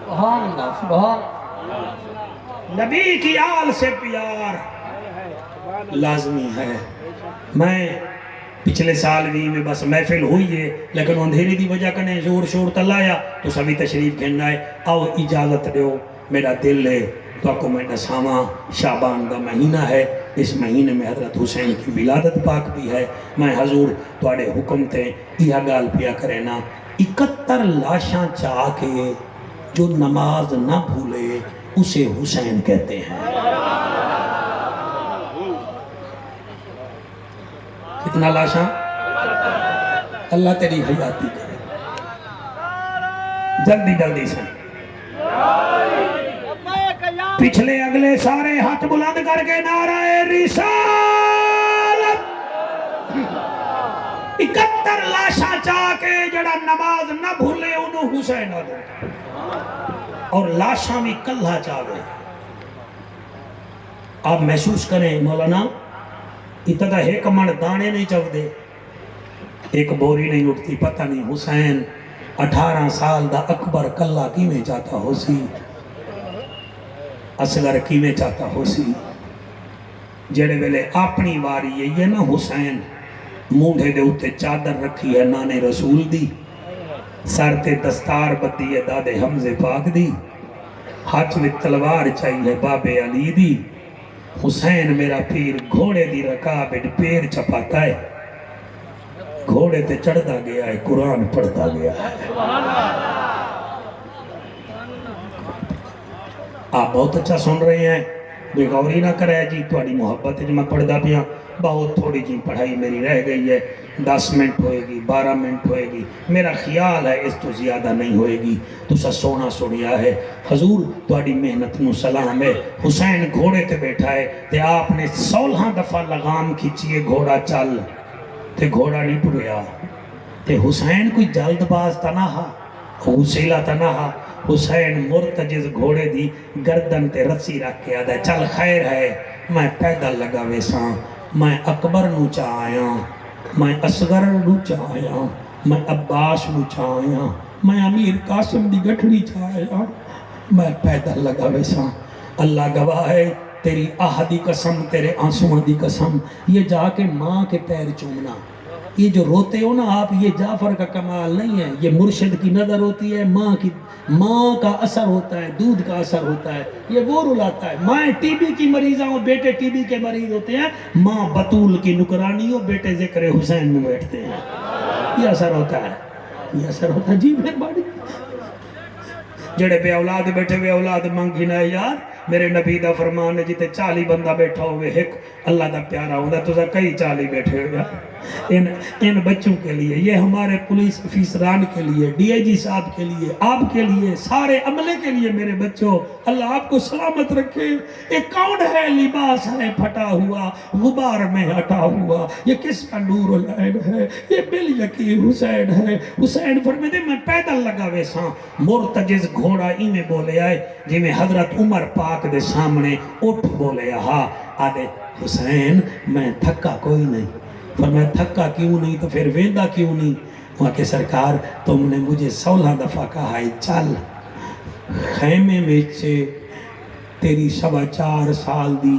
سبحان اللہ سبحان. نبی کی آل سے پیار لازمی ہے. میں پچھلے سال بھی میں بس محفل ہوئی ہے لیکن اندھیری دی وجہ کنے زور شور تلایا تو سبھی تشریف کہنا ہے. آؤ اجازت دیو، میرا دل ہے تو کو میں نساواں. شعبان کا مہینہ ہے، اس مہینے میں حضرت حسین کی ولادت پاک بھی ہے. میں حضور توڑے حکم تے یہ گال پیا کرینا 71 لاشاں چاہ کے جو نماز نہ بھولے اسے حسین کہتے ہیں. کتنا لاشاں؟ اللہ تیری حیاتی کرے. جلدی جلدی سے پچھلے اگلے سارے ہاتھ بلند کر کے نعرہ رسالت. 71 لاشاں چاہ کے جڑا نماز نہ بھولے انہوں حسین آ دے اور لاشاں بھی کلہ چاہ گئے. آپ محسوس کریں مولانا اتنا ایک من دانے نہیں چاہ دے، ایک بوری نہیں اٹھتی. پتہ نہیں حسین 18 سال دا اکبر کلہ کی میں چاہتا ہو سی، اصغر کی میں چاہتا ہو سی. جڑے ویلے اپنی واری ہے یہ نا حسین مونڈے دے اتے چادر رکھی ہے نانے رسول دی، سر تے دستار بدی ہے دادے حمزے پاک دی، ہاتھ میں تلوار چاہیے بابے علی دی. حسین میرا پیر گھوڑے دی رکابٹ پیر چھپاتا ہے، گھوڑے تے چڑھتا گیا ہے قرآن پڑھتا گیا ہے. آپ بہت اچھا سن رہے ہیں، بے غوری نہ کرے جی. تھوڑی محبت جو میں پڑھدا پیا بہت تھوڑی جی پڑھائی میری رہ گئی ہے. 10 منٹ ہوئے گی، 12 منٹ ہوئے گی، میرا خیال ہے اس تو زیادہ نہیں ہوئے گی. تو سا سونا سنیا ہے. حضور تھوڑی محنت نو سلام ہے. حسین گھوڑے تے بیٹھا ہے تے آپ نے 16 دفعہ لگام کھچیے گھوڑا چل تے گھوڑا نہیں ٹریا. تے حسین کوئی جلد باز تنہا حوصلہ تنہا. حسین مرتجز گھوڑے دی گردن تے رسی رکھ کے آدھا چل خیر ہے میں پیدل لگا ویساں، میں اکبر نو چاہیا، میں اصغر نو چاہیا، میں عباس نو چاہیا، میں امیر قاسم دی گٹھڑی چاہیا، میں پیدل لگا ویساں. اللہ گواہ ہے تیری آہدی قسم تیرے آنسوان دی قسم، یہ جا کے ماں کے پیر چومنا. یہ جو روتے ہو نا آپ، یہ جعفر کا کمال نہیں ہے، یہ مرشد کی نظر ہوتی ہے. ماں کا اثر ہوتا ہے، دودھ کا اثر ہوتا ہے، یہ وہ رلاتا ہے. ماں ٹی بی کی مریض ہوں، بیٹے ٹی بی کے مریض ہوتے ہیں. ماں بطول کی نکرانی ہو، بیٹے ذکر حسین میں بیٹھتے ہیں. یہ اثر ہوتا ہے، یہ اثر ہوتا ہے. جی مہربانی. جڑے بے اولاد بیٹھے بے اولاد مانگی نہ یار. میرے نبی دا فرمان ہے جیتے 40 بندہ بیٹھا ہوئے ایک اللہ دا پیارا ہوتا تو کئی 40 بیٹھے ہوئے. ان بچوں کے لیے، یہ ہمارے پولیس افیسران کے لیے، ڈی آئی جی صاحب کے لیے، آپ کے لیے، سارے عملے کے لیے. میرے بچوں اللہ آپ کو سلامت رکھے. یہ کون ہے لباس ہے پھٹا ہوا غبار میں ہٹا ہوا، یہ کس کا نور العین ہے؟ یہ بل یقی حسین ہے. حسین فرمائے میں پیدل لگا ویساں. مرتجز گھوڑا ہی میں بولے آئے جی میں حضرت عمر پاک دے سامنے اٹھ بولے آدھے حسین میں تھکا کوئی نہیں. فرمایا تھکا کیوں نہیں تو پھر ویندہ کیوں نہیں؟ وہاں کہ سرکار تم نے مجھے 16 دفعہ کہا ہے چل. خیمے میں سے تیری 4.25 سال دی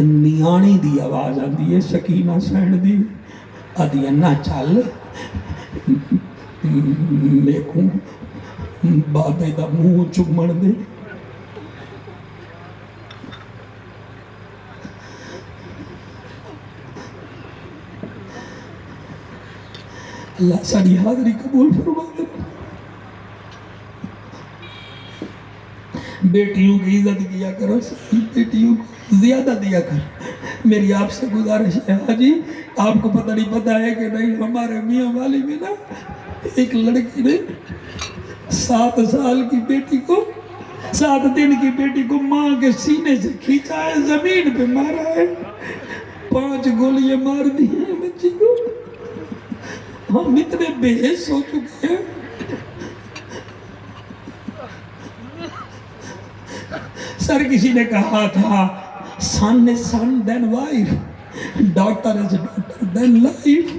نیانی دی آواز آندی ہے سکینہ سین دی آدھی نہ چل میکوں بابے دا منہ چمڑ دے. اللہ ساری حاضری قبول فرما دے. بیٹیوں کی عزت کیا کرو، بیٹیوں کو زیادہ دیا کر. میری آپ سے گزارش ہے حاجی، آپ کو پتہ نہیں پتہ ہے کہ نہیں، ہمارے میاں والی میں نا ایک لڑکی نے 7 سال کی بیٹی کو 7 دن کی بیٹی کو ماں کے سینے سے کھینچا ہے، زمین پہ مارا ہے، 5 گولیاں مار دی ہیں بچی کو. ہم اتنے بے حس ہو چکے ہیں. سر کسی نے کہا تھا son is son then wife, daughter is daughter then life.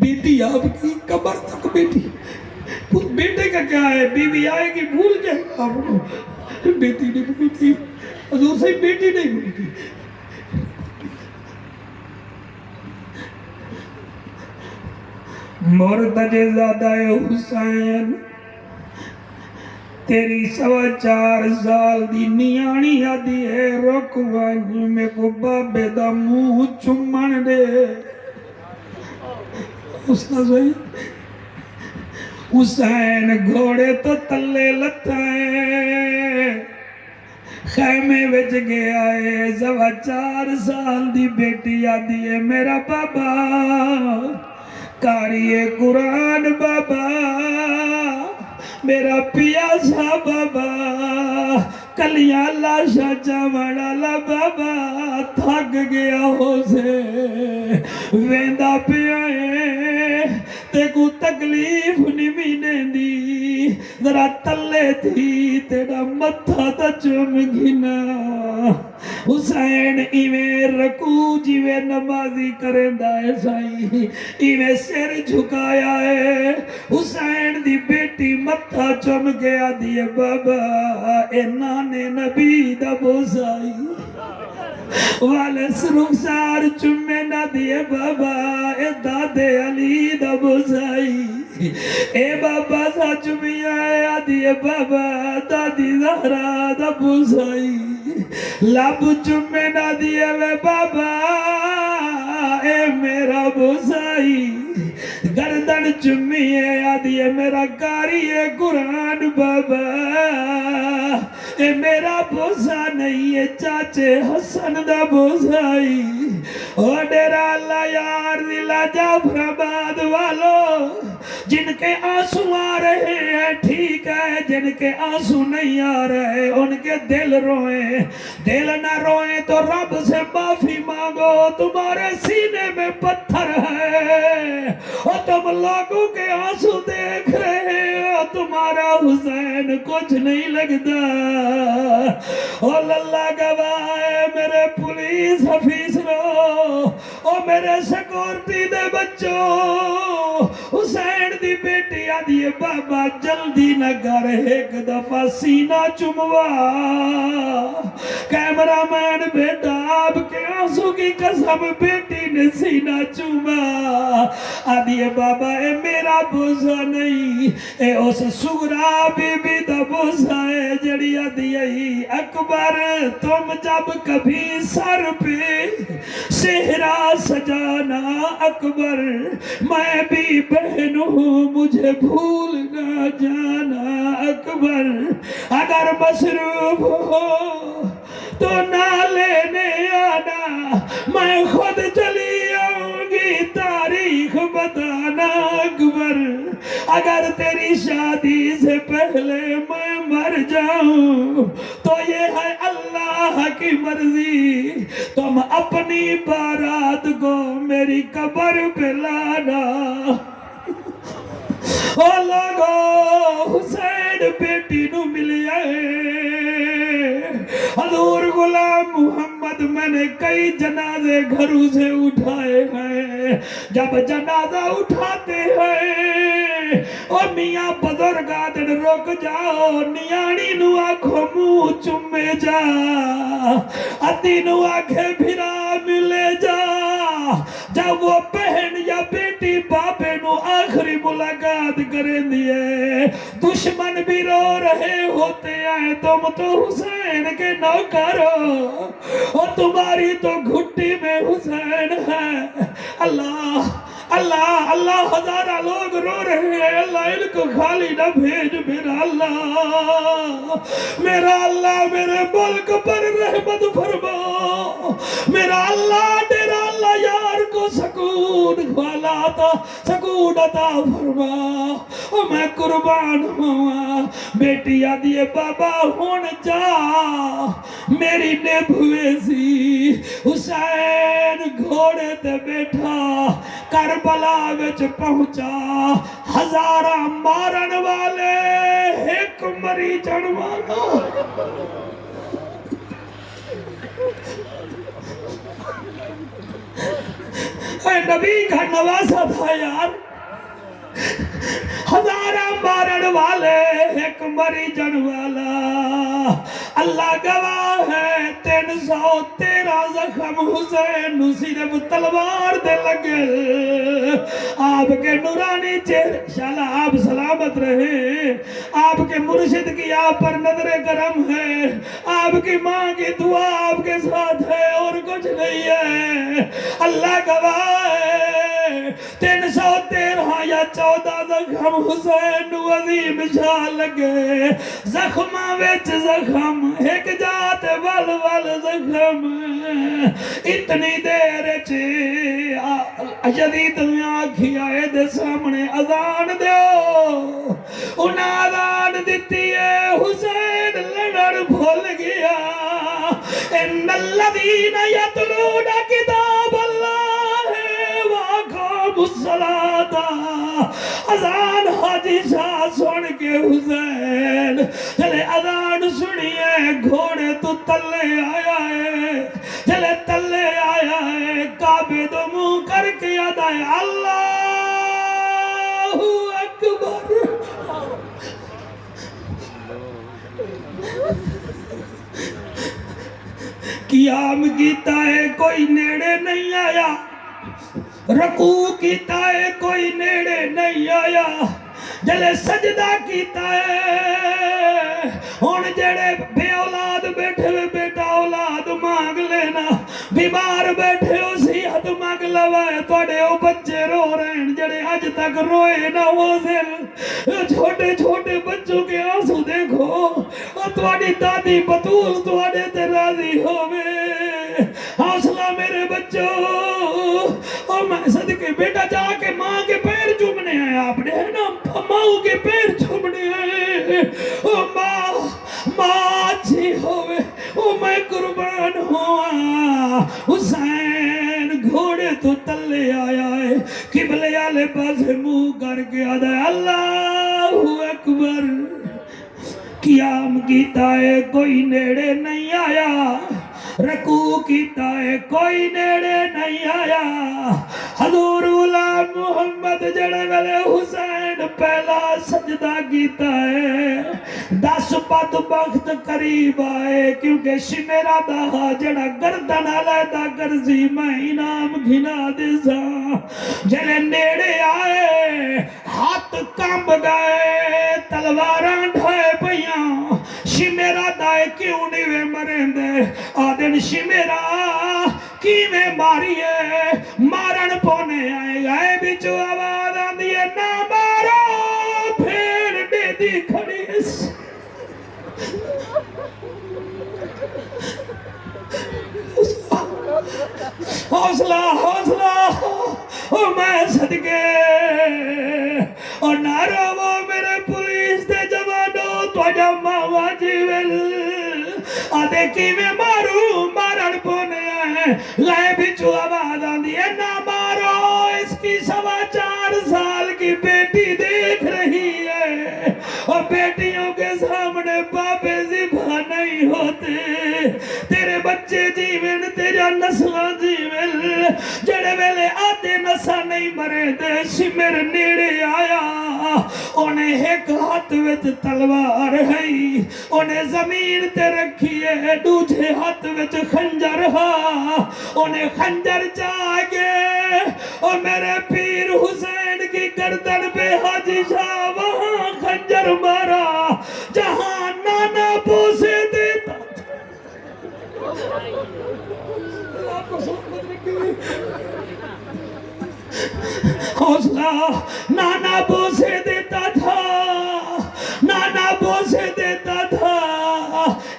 بیٹی آپ کی قبر تک بیٹی. بیٹے کا کیا ہے، بیوی آئے گی بھول جائے گا آپ کو، بیٹی نہیں بولتی، حضور سے بیٹی نہیں بولتی. مرتجے زادہ حسین تیری 4.25 سال دی نیانی آدھی ہے رک وانج میں کو بابے دا منہ چمن دے. استاذ بھائی حسین گھوڑے تو تلے لتھائے خیمے وچ گیا ہے 4.25 سال دی بیٹی آدھی ہے میرا بابا کاری قرآن بابا میرا پیاسا بابا کلیاں لاشا چاوڑالا بابا تھک گیا ہو سے ویندہ پہ آئے تے کو تکلیف نمینے دی ذرا تلے تھی تیرا متھا تا چوم گھنا. حسین ایویں رکوع جیویں نمازی کریندا ہے سائی ایویں سر جھکایا ہے. حسین دی بیٹی متھا چوم کے آدھی ہے بابا اے نانے نبی دا بوسائی والے رخسار چمے نہ دیے بابا اے دادے علی دا بوسائی اے بابا سا چمیا اے آدھی بابا دادی زہرا دا بوسائی لب چمے نہ دیے وے بابا اے میرا بوسائی گردن چمیے آدھی میرا کاری قرآن بابا اے میرا بوسا نہیں ہے چاچے حسن دا بوسائی او ڈیرا اللہ یار دلا جعفر آباد والو جن کے آنسو آ رہے ہیں ٹھیک ہے جن کے آنسو نہیں آ رہے ان کے دل روئیں دل نہ روئیں تو رب سے معافی مانگو تمہارے سینے میں پتھر ہے اور تم لوگوں کے آنسو دیکھ رہے ہو تمہارا حسین کچھ نہیں لگتا. اور اللہ گواہ ہے میرے پولیس حفیظرو اور میرے سیکورٹی دے بچوں حسین دی بیٹی آدھی بابا جلدی نہ کر ایک دفعہ سینہ چموا کیمرہ مین بیٹا آپ کے آنسو کی قسم بیٹی نے سینہ چوما آدھی بابا اے میرا بوسا نہیں اے اس سغرا بی بی دا بوسا ہے جڑی آدھی اکبر تم جب کبھی سر پہ صحرا سجانا اکبر میں بھی بہن ہوں مجھے بھول نہ جانا اکبر اگر مصروف ہو تو نہ لینے آنا میں خود چلی آؤں گی تاریخ بتانا اکبر اگر تیری شادی سے پہلے میں مر جاؤں تو یہ ہے اللہ کی مرضی تم اپنی بارات کو میری قبر پہ لانا. او لوگو حسین بیٹی نو ملیا ہے حضور غلام محمد میں نے کئی جنازے گھروں سے اٹھائے ہیں جب جنازہ اٹھاتے ہیں اور میاں بزرگ آدن رک جاؤ نیانی نو آنکھوں منہ چمے جا ادی نو آنکھیں بھرا ملے جا جب وہ بہن یا بیٹی باپے نو آخری ملاقات کریں دیئے دشمن بھی رو رہے ہوتے ہیں تم تو حسین کے نوکر ہو اور تمہاری تو گھٹی میں حسین ہے. اللہ اللہ اللہ ہزارہ لوگ رو رہے ہیں اللہ ان کو خالی نہ بھیج میرا اللہ میرے ملک پر رحمت فرما میرا اللہ تیرا اللہ یار کو سکون والا تھا سکون عطا فرما اور میں قربان ہوا بیٹی آدھی بابا ہون جا میری نبھوے سی حسین گھوڑے تے بیٹھا کربلا وچ پہنچا ہزارہ مارن والے ایک مری جن والا اے نبی کا نواسا تھا یار ہزارہ مارن والے ایک مری جن والا اللہ گواہ ہے 313 زخم حسین نو صرف تلوار دے لگے آپ کے نورانی چہرے شالا آپ سلامت رہے آپ کے مرشد کی آپ پر نظر کرم ہے آپ کی ماں کی دعا آپ کے ساتھ ہے اور کچھ نہیں ہے اللہ گواہ ہے 313 یا 14 زخم حسین نو عظیم شاہ لگے زخمہ ویچ زخم ایک جات ول ول زخم اتنی دیر جدید میں آکھی آئے دے سامنے اذان دیو انہاں اذان دیتی ہے حسین لڑڑ بھول گیا ان الذین یتلون کتاب اللہ واقاموا الصلاۃ اذان حاجی شاہ سن کے حسین چلے اذان سنیے گھوڑے تو تلے آیا ہے چلے تلے آیا ہے کعبے تو منہ کر کے ادا ہے اللہ اکبر قیام کیتا ہے کوئی نیڑے نہیں آیا رکوع کیتا ہے کوئی نیڑے نہیں آیا جلے سجدہ کیتا ہے ہون جڑے بے اولاد بیٹھے ہوئے بیٹا اولاد مانگ لینا بیمار بیٹھے ہو صحت مانگ لوائے توڑے او بچے رو رہے ہیں جڑے آج تک روئے نہ ہو سل چھوٹے چھوٹے بچوں کے آنسو دیکھو اور توڑی دادی بطول توڑے تے راضی ہوئے حوصلہ میرے بچوں اور میں صدقے بیٹا جا کے ماں کے پیر چومنے آئے آپ نے ہے نا ماں کے پیر چومنے آئے او ماں اچھی ہوئے او میں قربان ہوا حسین گھوڑے تو تلے آیا ہے قبلے والے پاس منہ کر کے آدھا ہے اللہ اکبر قیام کیتا ہے کوئی نیڑے نہیں آیا رکوع کیتا ہے کوئی نیڑے نہیں آیا حضور غلام محمد جڑے والے حسین پہلا سجدہ کیتا ہے 10 بدبخت قریب آئے کیونکہ شمیرہ دا جڑا گردن علیدہ گرزی میں انعام گھنا دے سا جلے نیڑے آئے ہاتھ کامب گئے تلواراں ڈھائے پیاں شمیرہ دائے کیوں نہیں وے مریں دے آدن شمیرہ کی میں ماریے مارن پونے آئے گئے بچو آواز آن دیئے نہ مارو پھر دے دی کھڑی اس حوصلہ اور میں صدقے اور نارو وہ میرے پولیس دے جوانوں تو جمع واجیول آدھے کی میں ماروں مارن پونے آئے لائے بچو آواز آن دیئے نہ مارو اس کی 4.25 سال کی بیٹی دیکھ رہی ہے اور بیٹیوں کے سامنے باپے ذبح نہیں ہوتے تیرے بچے جیون تیرا نسلہ جیون جڑے ویلے آتے نسا نہیں مرے دے شمر نیڑے آیا انہیں ایک ہاتھ وچ تلوار ہے انہیں زمین تے رکھی ہے دوجھے ہاتھ وچ خنجر ہا انہیں خنجر چاگے اور میرے پیر حسین کی گردن پہ حاجی شاہ وہاں خنجر مارا جہاں نانا پوسے دیتا حوصلہ نانا بوسے دیتا تھا نانا بوسے دیتا تھا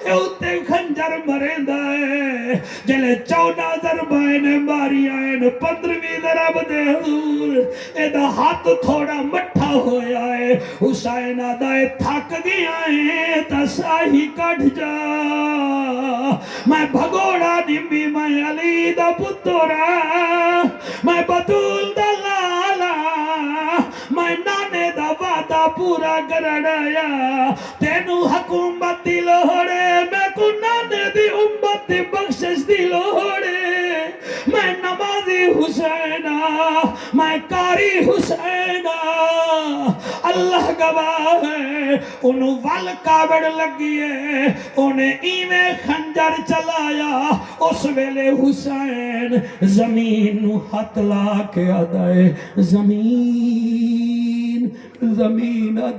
اے اتے خنجر مرین دائے جلے 14 ضربائن ماری آئین 15ویں ضرب دے حضور اے دا ہاتھ تھوڑا مٹھا ہویا ہے حسین آدھائے تھک گیا ہے تا ساہی کٹ جا میں بھگوڑا نمی میں علی دا پترا میں بطول دا لالا میں نانے دا وعدہ پورا کرڑایا تینو حکومت دی لوڑے میں کو نانے دی امت دی بخشش دی لوڑے میں نمازی حسین میں کاری حسین اللہ گواہ ہے انہوں ول کابڑ لگیے انہیں ایویں خنجر چلایا اس ویلے حسین زمین نو ہاتھ لا کے آدائے زمین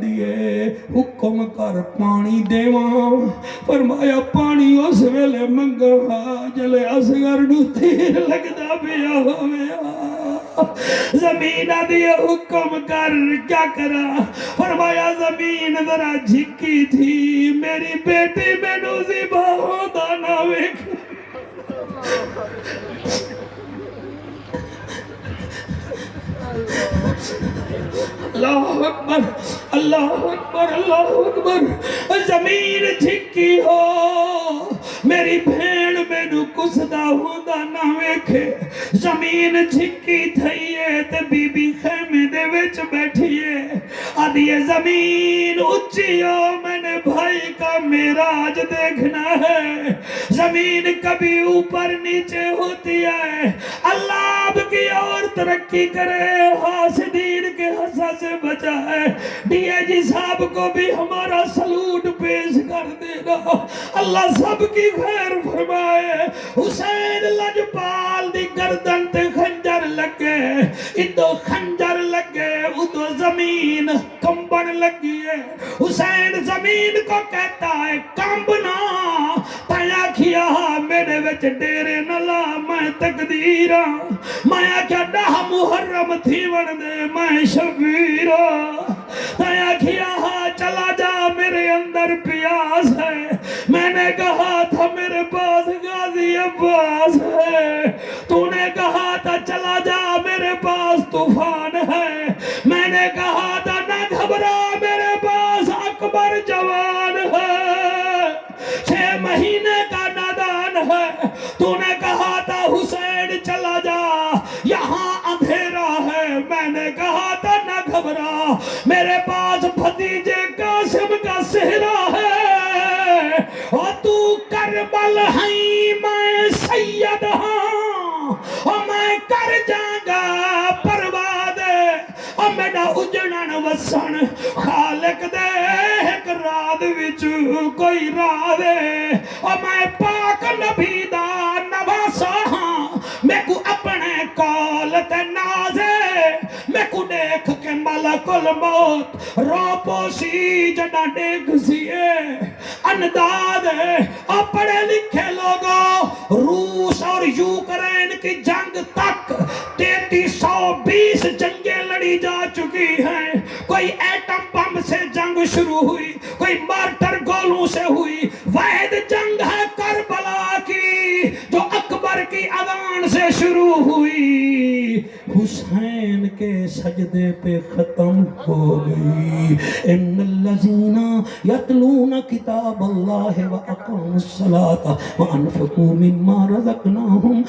دیئے حکم کر پانی دیواں فرمایا پانی اس ویلے منگا جلے اصغر نو تیر لگدا پیا ہویا زمین دیئے حکم کر کیا کرا فرمایا زمین ذرا جھکی تھی میری بیٹی میں نو ذبح ہوتا نہ ویکھ اللہ اکبر اللہ اکبر اللہ اکبر زمین جھکی ہو میری بھیڑ میں نو کسدا ہوندا نہ ویکھے زمین جھکی تھئیے تے بی بی خیمے دے وچ بیٹھیے آدھیے زمین اچھیو میں نے بھائی کا معراج دیکھنا ہے زمین کبھی اوپر نیچے ہوتی ہے اللہ اب کی اور ترقی کرے حاسدین کے حسد سے بچائے ڈی اے جی صاحب کو بھی ہمارا سلوٹ پیش کر دینا اللہ سب کی خیر فرمائے حسین لجپال دی گردن تے خنجر لگے ادو خنجر لگے ادو زمین کمبن لگی ہے حسین زمین کو کہتا ہے کمبنا تایا کیا میرے وچ ڈیرے نلا میں تقدیرہ میں کیا ڈاہ محرم تھی وردے میں شبیرہ تایا کیا چلا جا میرے اندر پیاس ہے میں نے کہا تھا میرے پاس غازی عباس ہے تو نے کہا تھا چلا جا میرے پاس طوفان ہے میں نے کہا تھا نہ گھبرا میرے پاس اکبر جوان ہے 6 مہینے کا نادان ہے تو نے کہا تھا حسین چلا جا یہاں اندھیرا ہے میں نے کہا تھا نہ گھبرا میرے پاس بھتیجے قاسم کا صحرا ہے اور تو کربل ہیں میں سید ہاں اور میں کر جاگا پرواد اور میرا اجڑن وسن خالق دے ایک رات وچ کوئی راہ دے اور میں پاک نبی دا نواسا ہاں میں کو اپنے کال تے نازے میں کو دیکھ کے ملک الموت رو پوسی جڑا دیکھ سیے انداز اور پڑھے لکھے لوگوں روس اور یوکرین کی جنگ تک 3320 جنگیں لڑی جا چکی ہیں کوئی ایٹم بم سے جنگ شروع ہوئی کوئی مارٹر گولوں سے ہوئی واحد جنگ ہے کربلا کی جو اکبر کی اذان سے شروع ہوئی حسین کے سجدے پہ ختم ہو گئی ان الذین یتلون کتاب اللہ واقاموا الصلاۃ وانفقوا مما رزقناہم